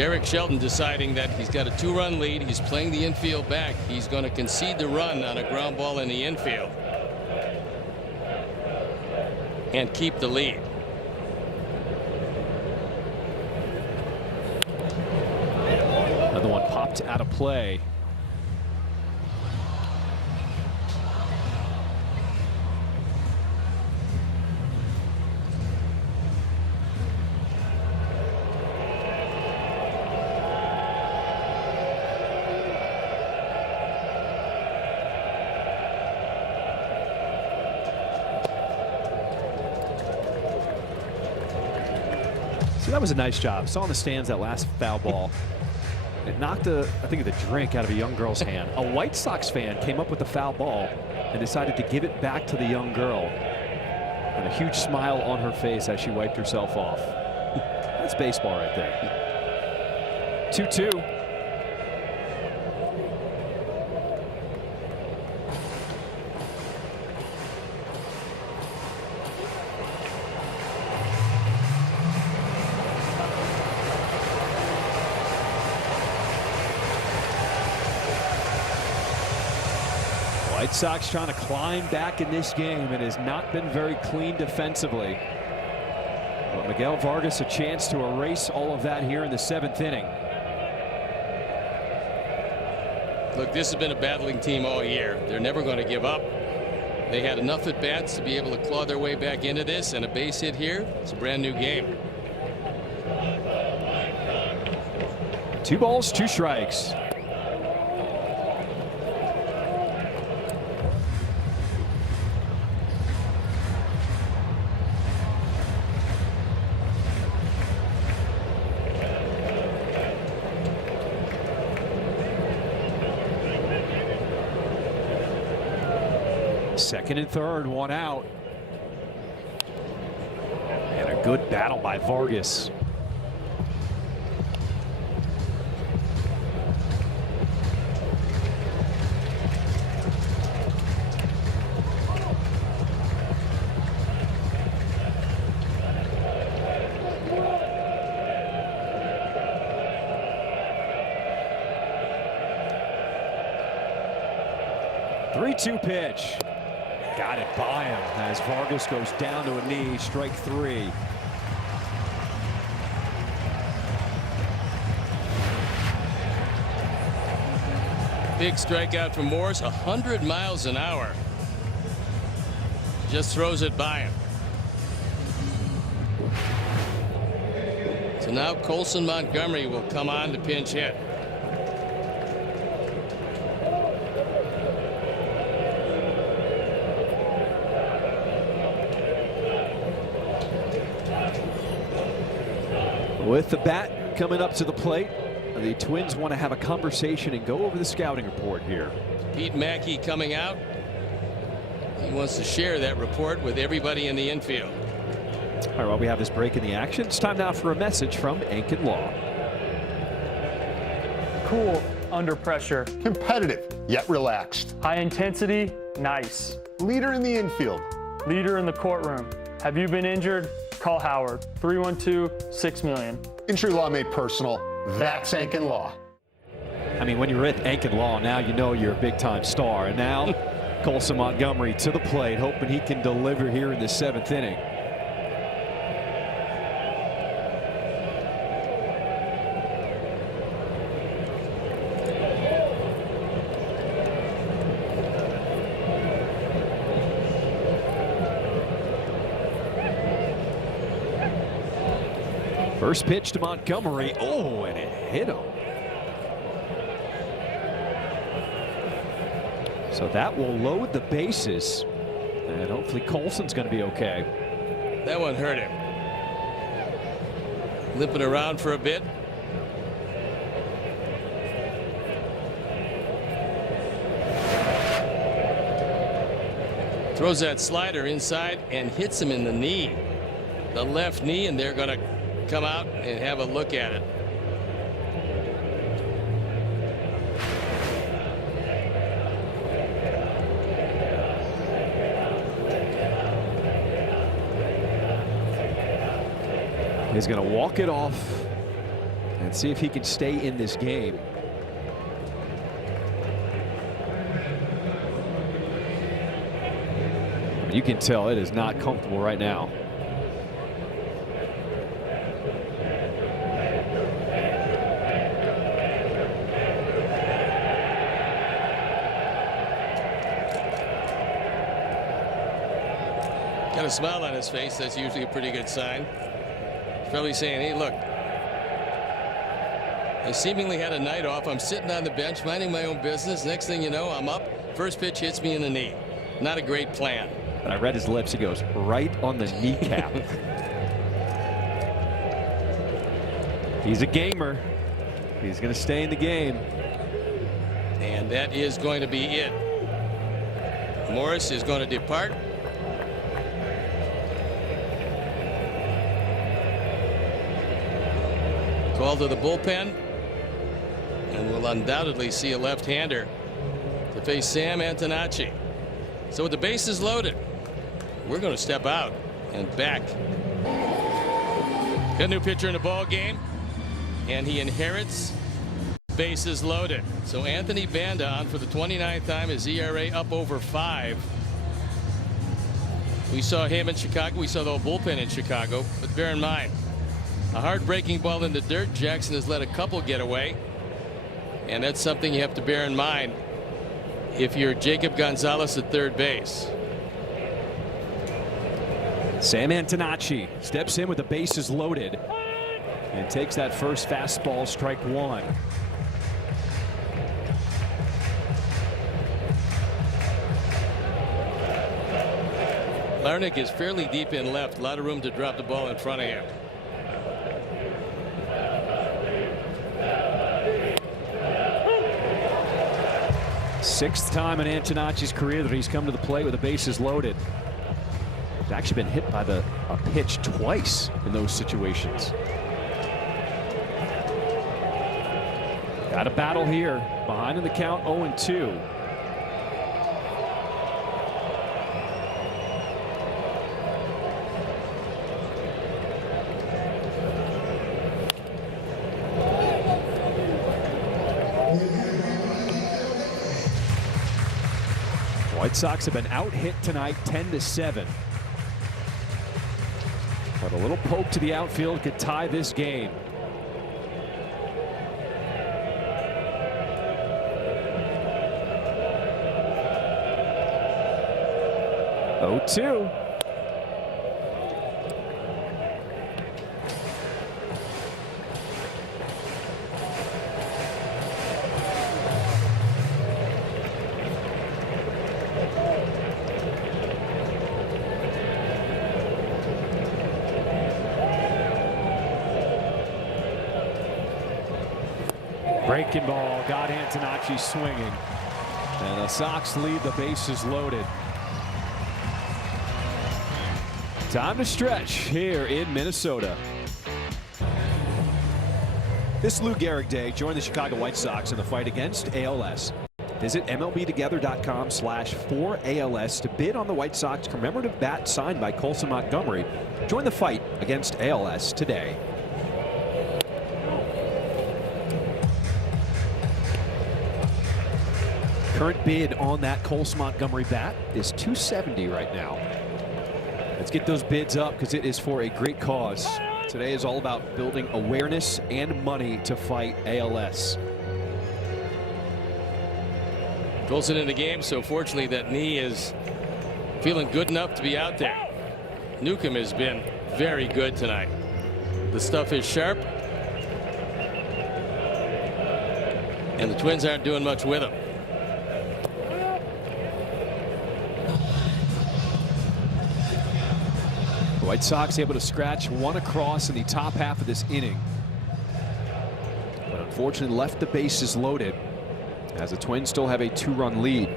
Derek Shelton deciding that he's got a 2-run lead. He's playing the infield back. He's going to concede the run on a ground ball in the infield and keep the lead. Another one popped out of play. So that was a nice job. Saw in the stands that last foul ball. It knocked I think the drink out of a young girl's hand. A White Sox fan came up with the foul ball and decided to give it back to the young girl. And a huge smile on her face as she wiped herself off. That's baseball right there. 2-2. White Sox trying to climb back in this game and has not been very clean defensively. But Miguel Vargas a chance to erase all of that here in the 7th inning. Look, this has been a battling team all year. They're never going to give up. They had enough at bats to be able to claw their way back into this, and a base hit here. It's a brand new game. 2 balls, 2 strikes. Second and third, 1 out. And a good battle by Vargas. Three-two pitch. Got it by him as Vargas goes down to a knee. Strike 3. Big strikeout from Morris, 100 miles an hour. Just throws it by him. So now Colson Montgomery will come on to pinch hit. With the bat coming up to the plate, the Twins want to have a conversation and go over the scouting report here. Pete Mackey coming out. He wants to share that report with everybody in the infield. All right, well, we have this break in the action. It's time now for a message from Ankin Law. Cool under pressure. Competitive, yet relaxed. High intensity, nice. Leader in the infield. Leader in the courtroom. Have you been injured? Call Howard, 312-6-million. Injury law made personal. That's Ankin Law. I mean, when you're at Ankin Law, now you know you're a big-time star. And now Colson Montgomery to the plate, hoping he can deliver here in the 7th inning. First pitch to Montgomery. Oh, and it hit him. So that will load the bases. And hopefully Colson's going to be okay. That one hurt him. Limping around for a bit. Throws that slider inside and hits him in the knee. The left knee, and they're going to come out and have a look at it. He's going to walk it off and see if he can stay in this game. You can tell it is not comfortable right now. Got a smile on his face. That's usually a pretty good sign. He's probably saying, hey, look, I seemingly had a night off. I'm sitting on the bench minding my own business. Next thing you know, I'm up. First pitch hits me in the knee. Not a great plan. But I read his lips. He goes right on the kneecap. He's a gamer. He's going to stay in the game. And that is going to be it. Morris is going to depart. Call to the bullpen, and we'll undoubtedly see a left-hander to face Sam Antonacci. So with the bases loaded, we're going to step out and back. Got a new pitcher in the ball game, and he inherits bases loaded. So Anthony Banda on for the 29th time, his ERA up over 5. We saw him in Chicago. We saw the whole bullpen in Chicago. But bear in mind, a hard breaking ball in the dirt. Jackson has let a couple get away, and that's something you have to bear in mind if you're Jacob Gonzalez at third base. Sam Antonacci steps in with the bases loaded and takes that first fastball, strike one. Larnick is fairly deep in left. A lot of room to drop the ball in front of him. Sixth time in Antonacci's career that he's come to the plate with the bases loaded. He's actually been hit by a pitch twice in those situations. Got a battle here. Behind in the count, 0-2. White Sox have been out hit tonight 10-7. But a little poke to the outfield could tie this game. Oh, 2. Breaking ball got Antonacci swinging, and the Sox lead the bases loaded. Time to stretch here in Minnesota. This Lou Gehrig Day. Join the Chicago White Sox in the fight against ALS. Visit MLBtogether.com/4ALS to bid on the White Sox commemorative bat signed by Colson Montgomery. Join the fight against ALS today. Current bid on that Colson Montgomery bat is $270 right now. Let's get those bids up because it is for a great cause. Today is all about building awareness and money to fight ALS. Colson in the game, so fortunately that knee is feeling good enough to be out there. Newcomb has been very good tonight. The stuff is sharp, and the Twins aren't doing much with him. The White Sox able to scratch one across in the top half of this inning, but unfortunately left the bases loaded as the Twins still have a 2-run lead.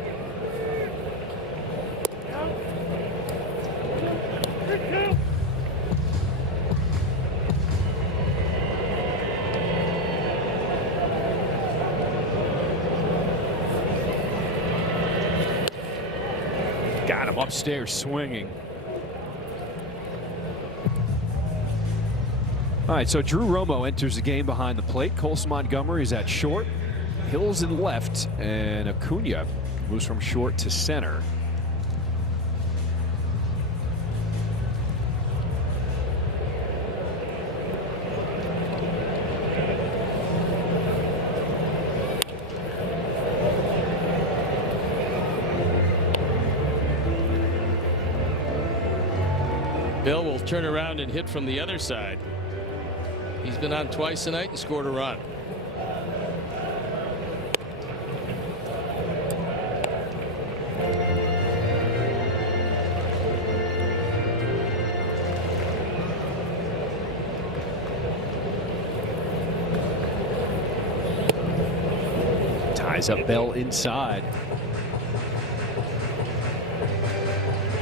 Got him upstairs swinging. All right, so Drew Romo enters the game behind the plate. Colson Montgomery is at short. Hills in left, and Acuna moves from short to center. Bill will turn around and hit from the other side. He's been on twice tonight and scored a run. Ties up Bell inside.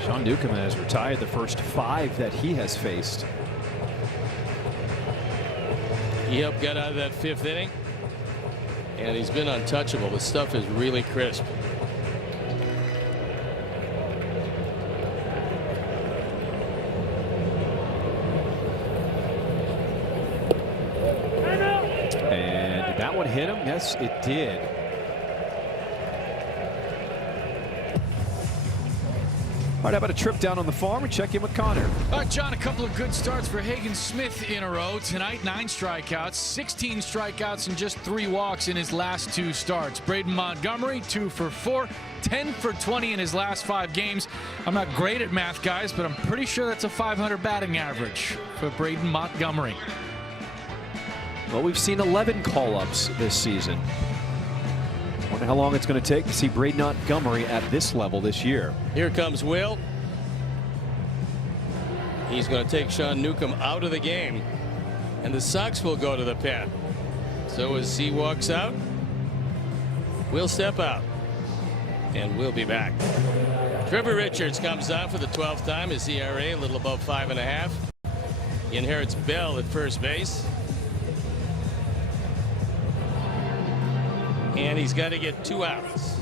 Sean Newcomb has retired the first 5 that he has faced. He helped get out of that 5th inning, and he's been untouchable. The stuff is really crisp. And did that one hit him? Yes, it did. All right, how about a trip down on the farm and check in with Connor? All right, John, a couple of good starts for Hagen Smith in a row tonight. 9 strikeouts, 16 strikeouts, and just 3 walks in his last 2 starts. Braden Montgomery, 2 for 4, 10 for 20 in his last 5 games. I'm not great at math, guys, but I'm pretty sure that's a 500 batting average for Braden Montgomery. Well, we've seen 11 call-ups this season. Wonder how long it's going to take to see Braden Montgomery at this level this year. Here comes Will. He's going to take Sean Newcomb out of the game, and the Sox will go to the pen. So as he walks out, we'll step out, and we'll be back. Trevor Richards comes on for the 12th time. His ERA a little above 5.5. He inherits Bell at first base. And he's got to get 2 outs.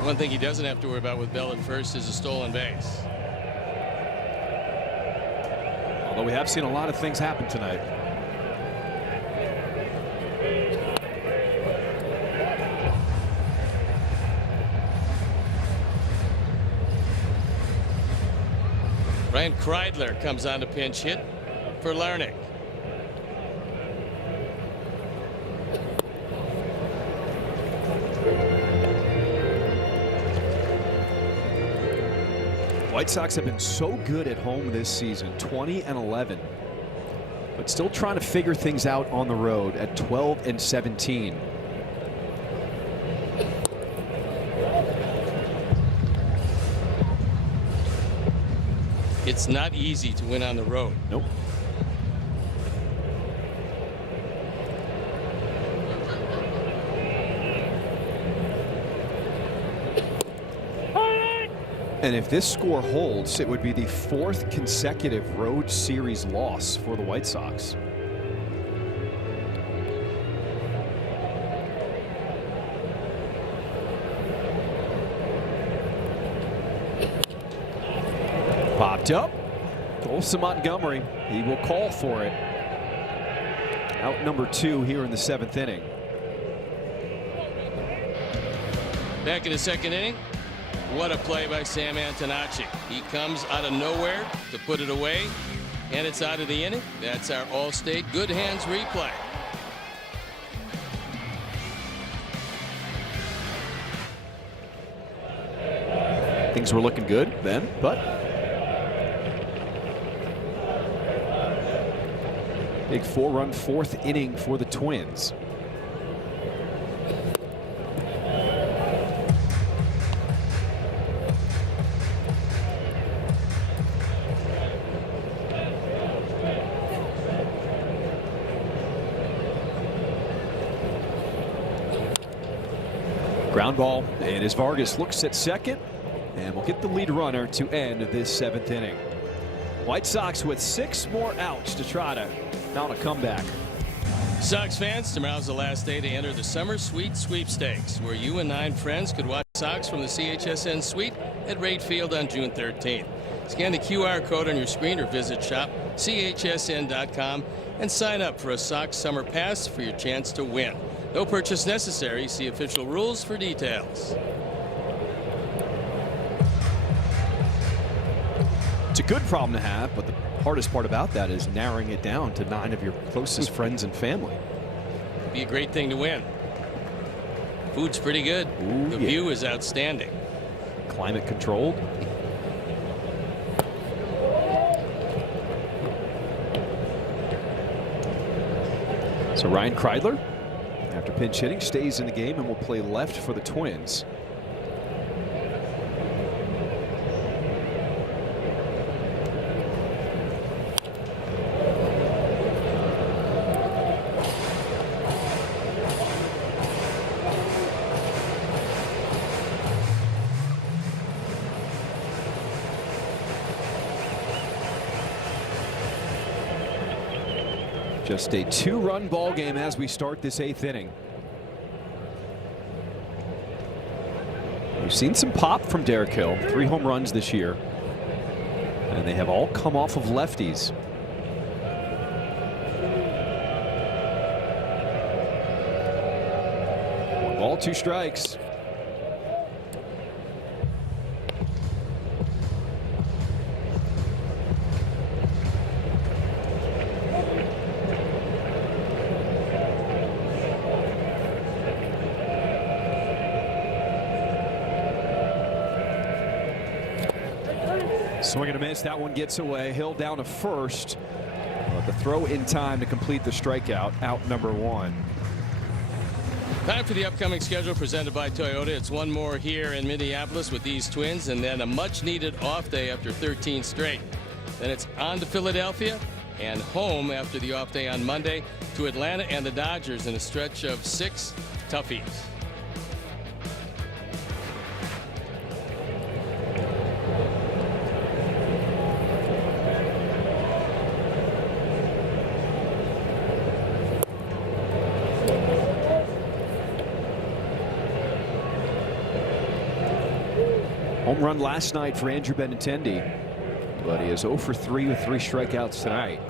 One thing he doesn't have to worry about with Bell at first is a stolen base. Although we have seen a lot of things happen tonight. Ryan Kreidler comes on to pinch hit for Larnick. White Sox have been so good at home this season, 20-11, but still trying to figure things out on the road at 12-17. It's not easy to win on the road. Nope. And if this score holds, it would be the 4th consecutive road series loss for the White Sox. Popped up. Colson Montgomery. He will call for it. Out number 2 here in the 7th inning. Back in the 2nd inning. What a play by Sam Antonacci. He comes out of nowhere to put it away, and it's out of the inning. That's our All-State Good Hands replay. Things were looking good then, but big 4-run 4th inning for the Twins. Ground ball, and as Vargas looks at second, and we'll get the lead runner to end this 7th inning. White Sox with 6 more outs to try to mount a comeback. Sox fans, tomorrow's the last day to enter the Summer Suite Sweepstakes, where you and 9 friends could watch Sox from the CHSN Suite at Rate Field on June 13th. Scan the QR code on your screen or visit shop.chsn.com and sign up for a Sox Summer Pass for your chance to win. No purchase necessary. See official rules for details. It's a good problem to have, but the hardest part about that is narrowing it down to 9 of your closest friends and family. It'd be a great thing to win. Food's pretty good. Ooh, the yeah. view is outstanding. Climate controlled. So Ryan Kreidler, after pinch hitting, stays in the game and will play left for the Twins. Just a 2-run ball game as we start this 8th inning. We've seen some pop from Derek Hill, 3 home runs this year, and they have all come off of lefties. 1 ball, 2 strikes. Swing and a miss. That one gets away. Hill down to first. But the throw in time to complete the strikeout. Out number 1. Time for the upcoming schedule presented by Toyota. It's one more here in Minneapolis with these Twins, and then a much-needed off day after 13 straight. Then it's on to Philadelphia and home after the off day on Monday to Atlanta and the Dodgers in a stretch of 6 toughies. Home run last night for Andrew Benintendi, but he is 0 for 3 with 3 strikeouts tonight.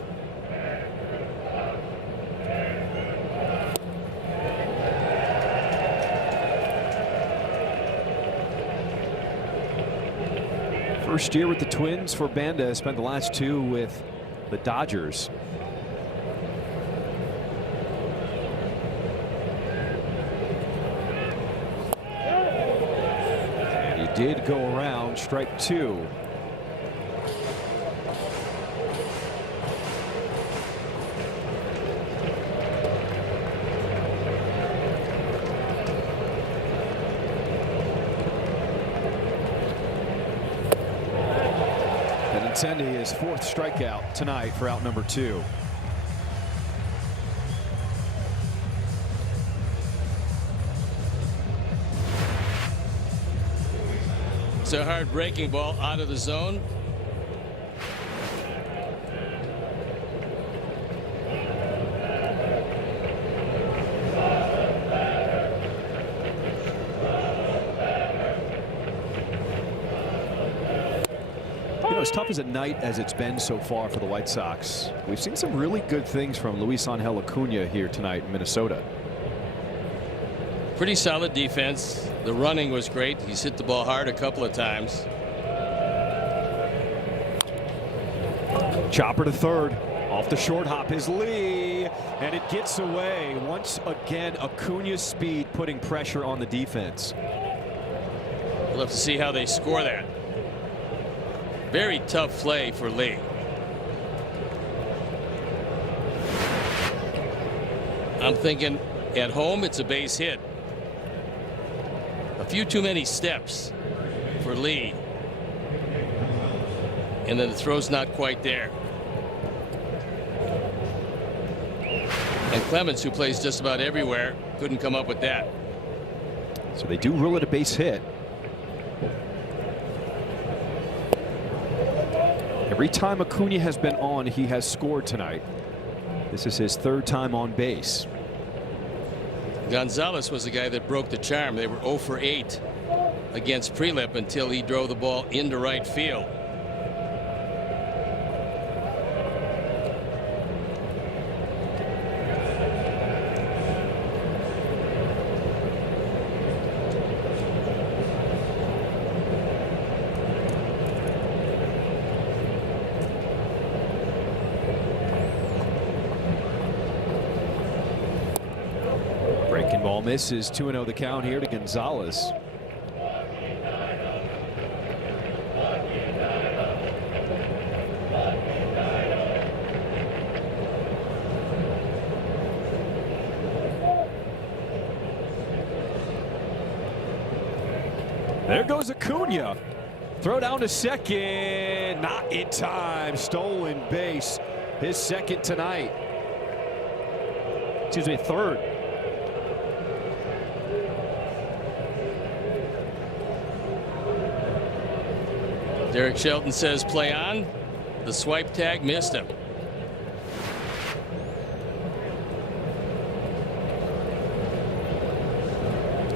First year with the Twins for Banda, spent the last 2 with the Dodgers. Did go around, strike 2. Benintendi his 4th strikeout tonight for out number 2. It's a hard breaking ball out of the zone. You know, as tough as a night as it's been so far for the White Sox, we've seen some really good things from Luis Angel Acuna here tonight in Minnesota. Pretty solid defense. The running was great. He's hit the ball hard a couple of times. Chopper to third. Off the short hop is Lee, and it gets away. Once again, Acuna's speed putting pressure on the defense. We'll have to see how they score that. Very tough play for Lee. I'm thinking at home it's a base hit. A few too many steps for Lee. And then the throw's not quite there. And Clemens, who plays just about everywhere, couldn't come up with that. So they do rule it a base hit. Every time Acuna has been on, he has scored tonight. This is his third time on base. Gonzalez was the guy that broke the charm. They were 0 for 8 against Prelip until he drove the ball into right field. Breaking ball misses. 2-0 the count here to Gonzalez. There goes Acuna. Throw down to second. Not in time. Stolen base. His second tonight. Excuse me, third. Derek Shelton says play on. The swipe tag missed him.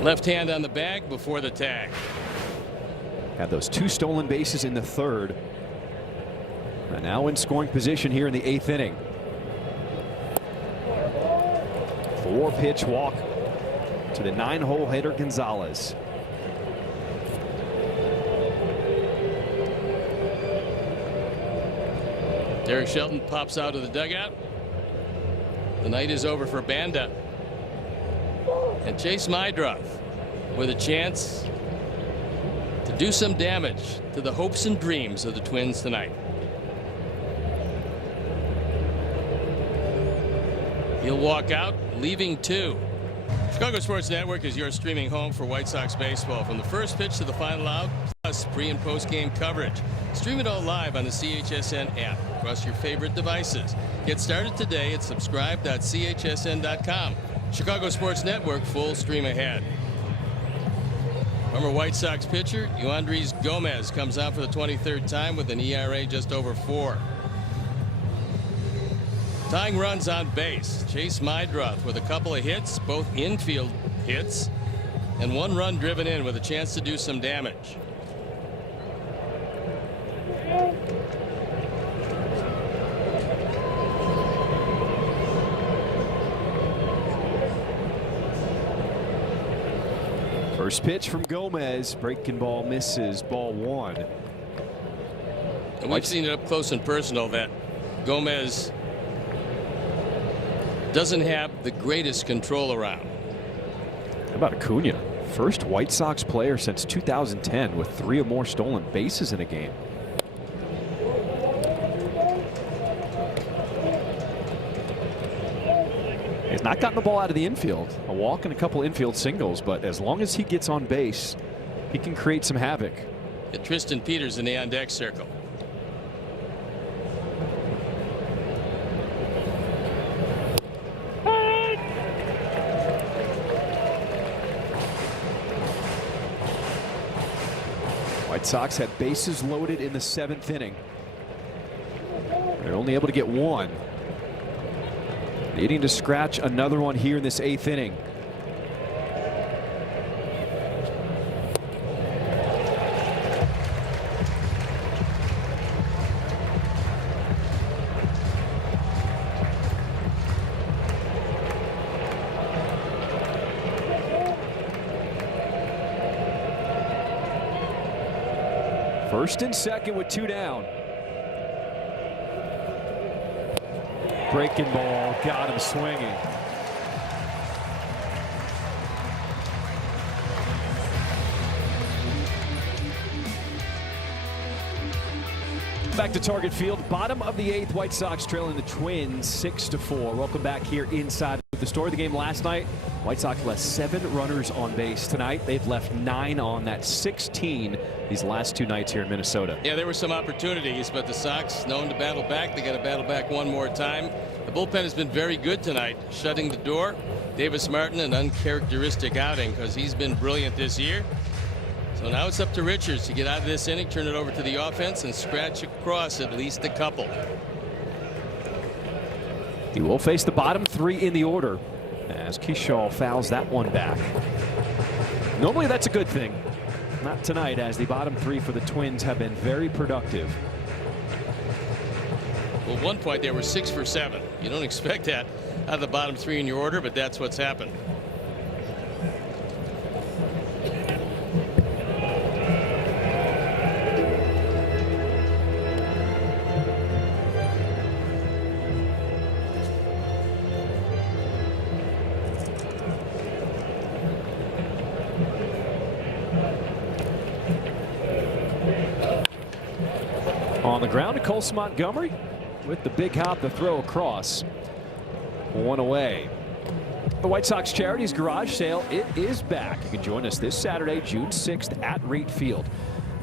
Left hand on the bag before the tag. Had those 2 stolen bases in the third. And now in scoring position here in the 8th inning. 4-pitch walk to the 9-hole hitter Gonzalez. Derek Shelton pops out of the dugout. The night is over for Banda. And Chase Mydroth with a chance to do some damage to the hopes and dreams of the Twins tonight. He'll walk out, leaving 2. Chicago Sports Network is your streaming home for White Sox baseball. From the first pitch to the final out, plus pre- and post-game coverage. Stream it all live on the CHSN app across your favorite devices. Get started today at subscribe.chsn.com. Chicago Sports Network, full stream ahead. Former White Sox pitcher Yoandres Gomez comes out for the 23rd time with an ERA just over 4. Tying runs on base. Chase Mydroth with a couple of hits, both infield hits, and 1 run driven in with a chance to do some damage. First pitch from Gomez. Breaking ball misses. Ball 1. And we've seen it up close and personal that Gomez doesn't have the greatest control around. How about Acuna? First White Sox player since 2010 with 3 or more stolen bases in a game. He's not gotten the ball out of the infield. A walk and a couple infield singles, but as long as he gets on base, he can create some havoc. Get Tristan Peters in the on-deck circle. White Sox had bases loaded in the 7th inning. They're only able to get 1. Needing to scratch another one here in this 8th inning. First and second with 2 down. Breaking ball, got him swinging. Back to Target Field, bottom of the 8th. White Sox trailing the Twins 6-4. Welcome back here inside. The story of the game last night, White Sox left 7 runners on base. Tonight they've left 9 on. That 16 these last 2 nights here in Minnesota. Yeah, there were some opportunities, but the Sox known to battle back. They got to battle back one more time. The bullpen has been very good tonight, shutting the door. Davis Martin, an uncharacteristic outing because he's been brilliant this year. So now it's up to Richards to get out of this inning, turn it over to the offense, and scratch across at least a couple. He will face the bottom three in the order as Kershaw fouls that one back. Normally that's a good thing. Not tonight, as the bottom three for the Twins have been very productive. Well, at one point they were 6 for 7. You don't expect that out of the bottom three in your order, but that's what's happened. On the ground to Colson Montgomery with the big hop to throw across. One away. The White Sox Charities Garage Sale, it is back. You can join us this Saturday, June 6th at Rate Field.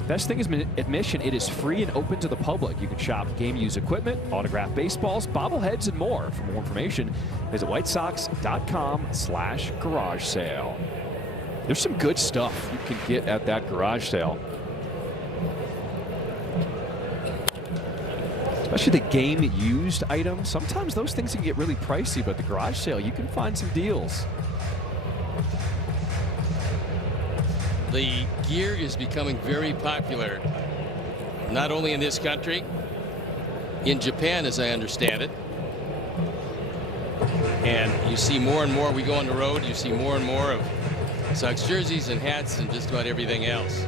Best thing is admission. It is free and open to the public. You can shop game used equipment, autographed baseballs, bobbleheads, and more. For more information, visit whitesox.com/garage sale. There's some good stuff you can get at that garage sale. Especially the game used items. Sometimes those things can get really pricey, but the garage sale, you can find some deals. The gear is becoming very popular, not only in this country, in Japan, as I understand it. And you see more and more, we go on the road, you see more and more of Sox jerseys and hats and just about everything else.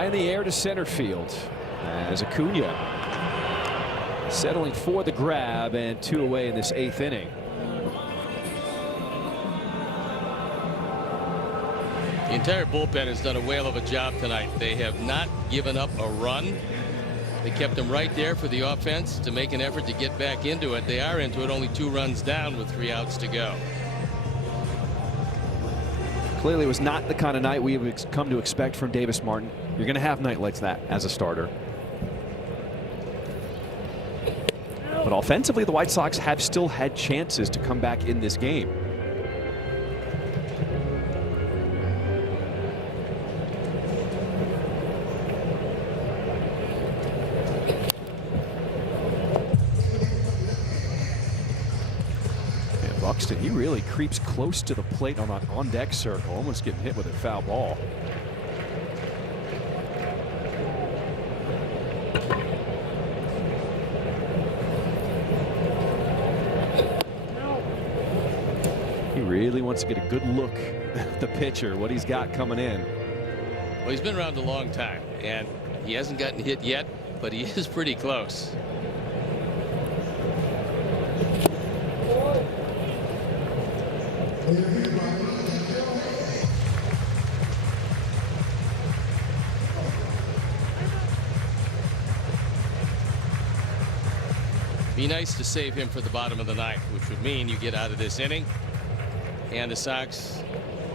In the air to center field as Acuna settling for the grab, and 2 away in this 8th inning. The entire bullpen has done a whale of a job tonight. They have not given up a run. They kept them right there for the offense to make an effort to get back into it. They are into it, only 2 runs down with 3 outs to go. Clearly, it was not the kind of night we have come to expect from Davis Martin. You're going to have nights like that as a starter. But offensively, the White Sox have still had chances to come back in this game. And Buxton, he really creeps close to the plate on that on-deck circle, almost getting hit with a foul ball. Really wants to get a good look at the pitcher, what he's got coming in. Well, he's been around a long time, and he hasn't gotten hit yet, but he is pretty close. Be nice to save him for the bottom of the 9th, which would mean you get out of this inning and the Sox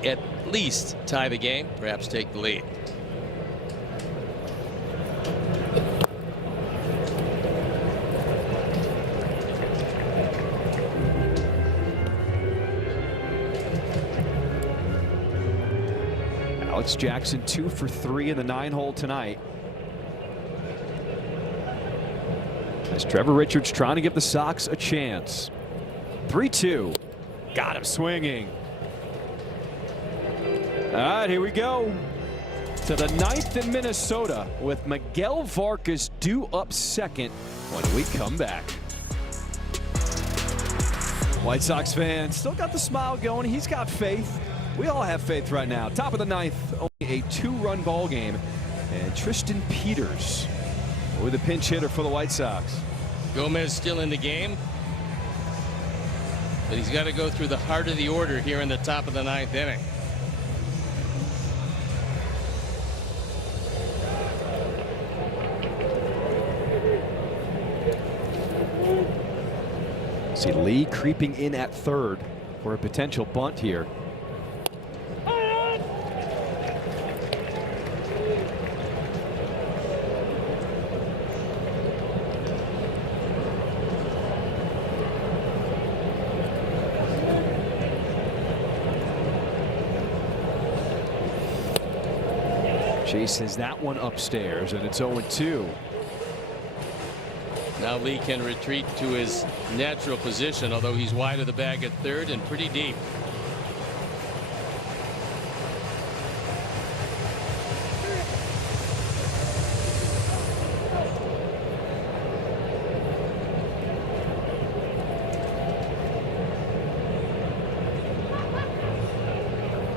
at least tie the game, perhaps take the lead. Alex Jackson 2 for 3 in the 9-hole tonight. As Trevor Richards trying to give the Sox a chance. 3-2. Got him swinging. All right, here we go. To the 9th in Minnesota with Miguel Vargas due up second when we come back. White Sox fans still got the smile going. He's got faith. We all have faith right now. Top of the 9th, only a 2-run ball game. And Tristan Peters with a pinch hitter for the White Sox. Gomez still in the game, but he's got to go through the heart of the order here in the top of the 9th inning. See Lee creeping in at third for a potential bunt here. Chases that one upstairs, and it's 0-2. Now Lee can retreat to his natural position, although he's wide of the bag at third and pretty deep.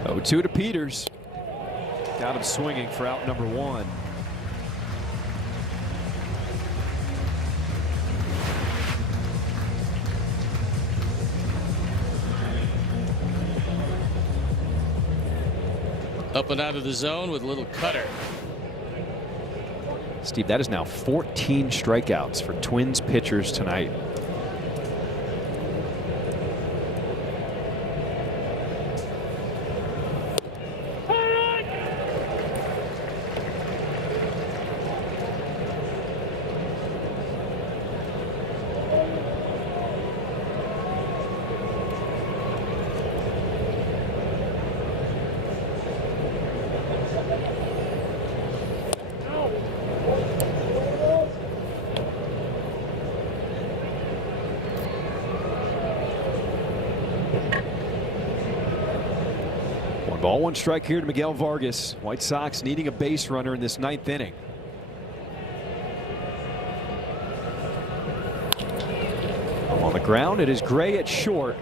Oh, 2 to Peters. Got him swinging for out number 1. Up and out of the zone with a little cutter. Steve, that is now 14 strikeouts for Twins pitchers tonight. One ball, one strike here to Miguel Vargas. White Sox needing a base runner in this 9th inning. On the ground, it is Gray at short.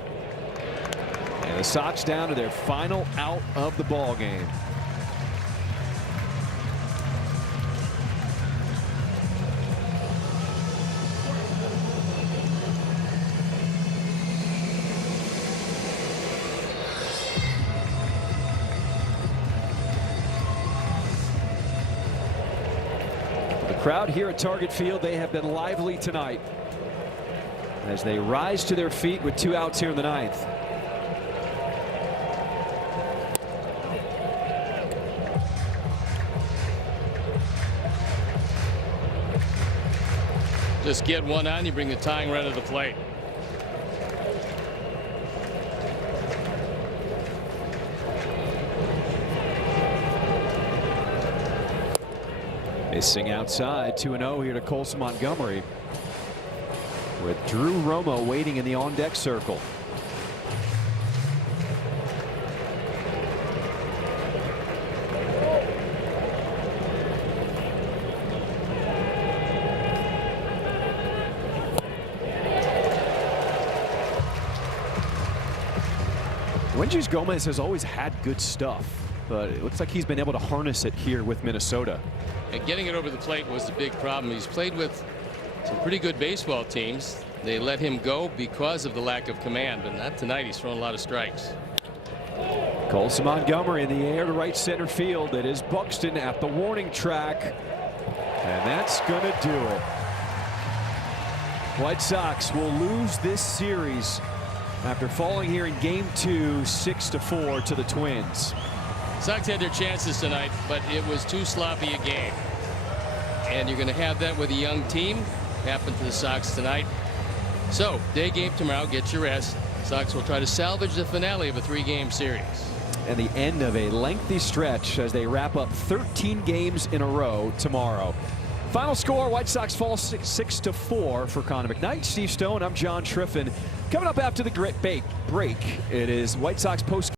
And the Sox down to their final out of the ball game. Crowd here at Target Field, they have been lively tonight as they rise to their feet with 2 outs here in the 9th. Just get one on, you bring the tying run to the plate. Missing outside, 2-0 here to Colson Montgomery, with Drew Romo waiting in the on-deck circle. Wenjus Gomez has always had good stuff, but it looks like he's been able to harness it here with Minnesota. And getting it over the plate was the big problem. He's played with some pretty good baseball teams. They let him go because of the lack of command, but not tonight. He's thrown a lot of strikes. Colson Montgomery in the air to right center field. It is Buxton at the warning track, and that's gonna do it. White Sox will lose this series after falling here in game 2, 6-4 to the Twins. Sox had their chances tonight, but it was too sloppy a game. And you're going to have that with a young team. Happened to the Sox tonight. So, day game tomorrow. Get your rest. Sox will try to salvage the finale of a 3-game series. And the end of a lengthy stretch as they wrap up 13 games in a row tomorrow. Final score, White Sox fall 6-4 for Connor McKnight. Steve Stone, I'm John Triffin. Coming up after the break, it is White Sox post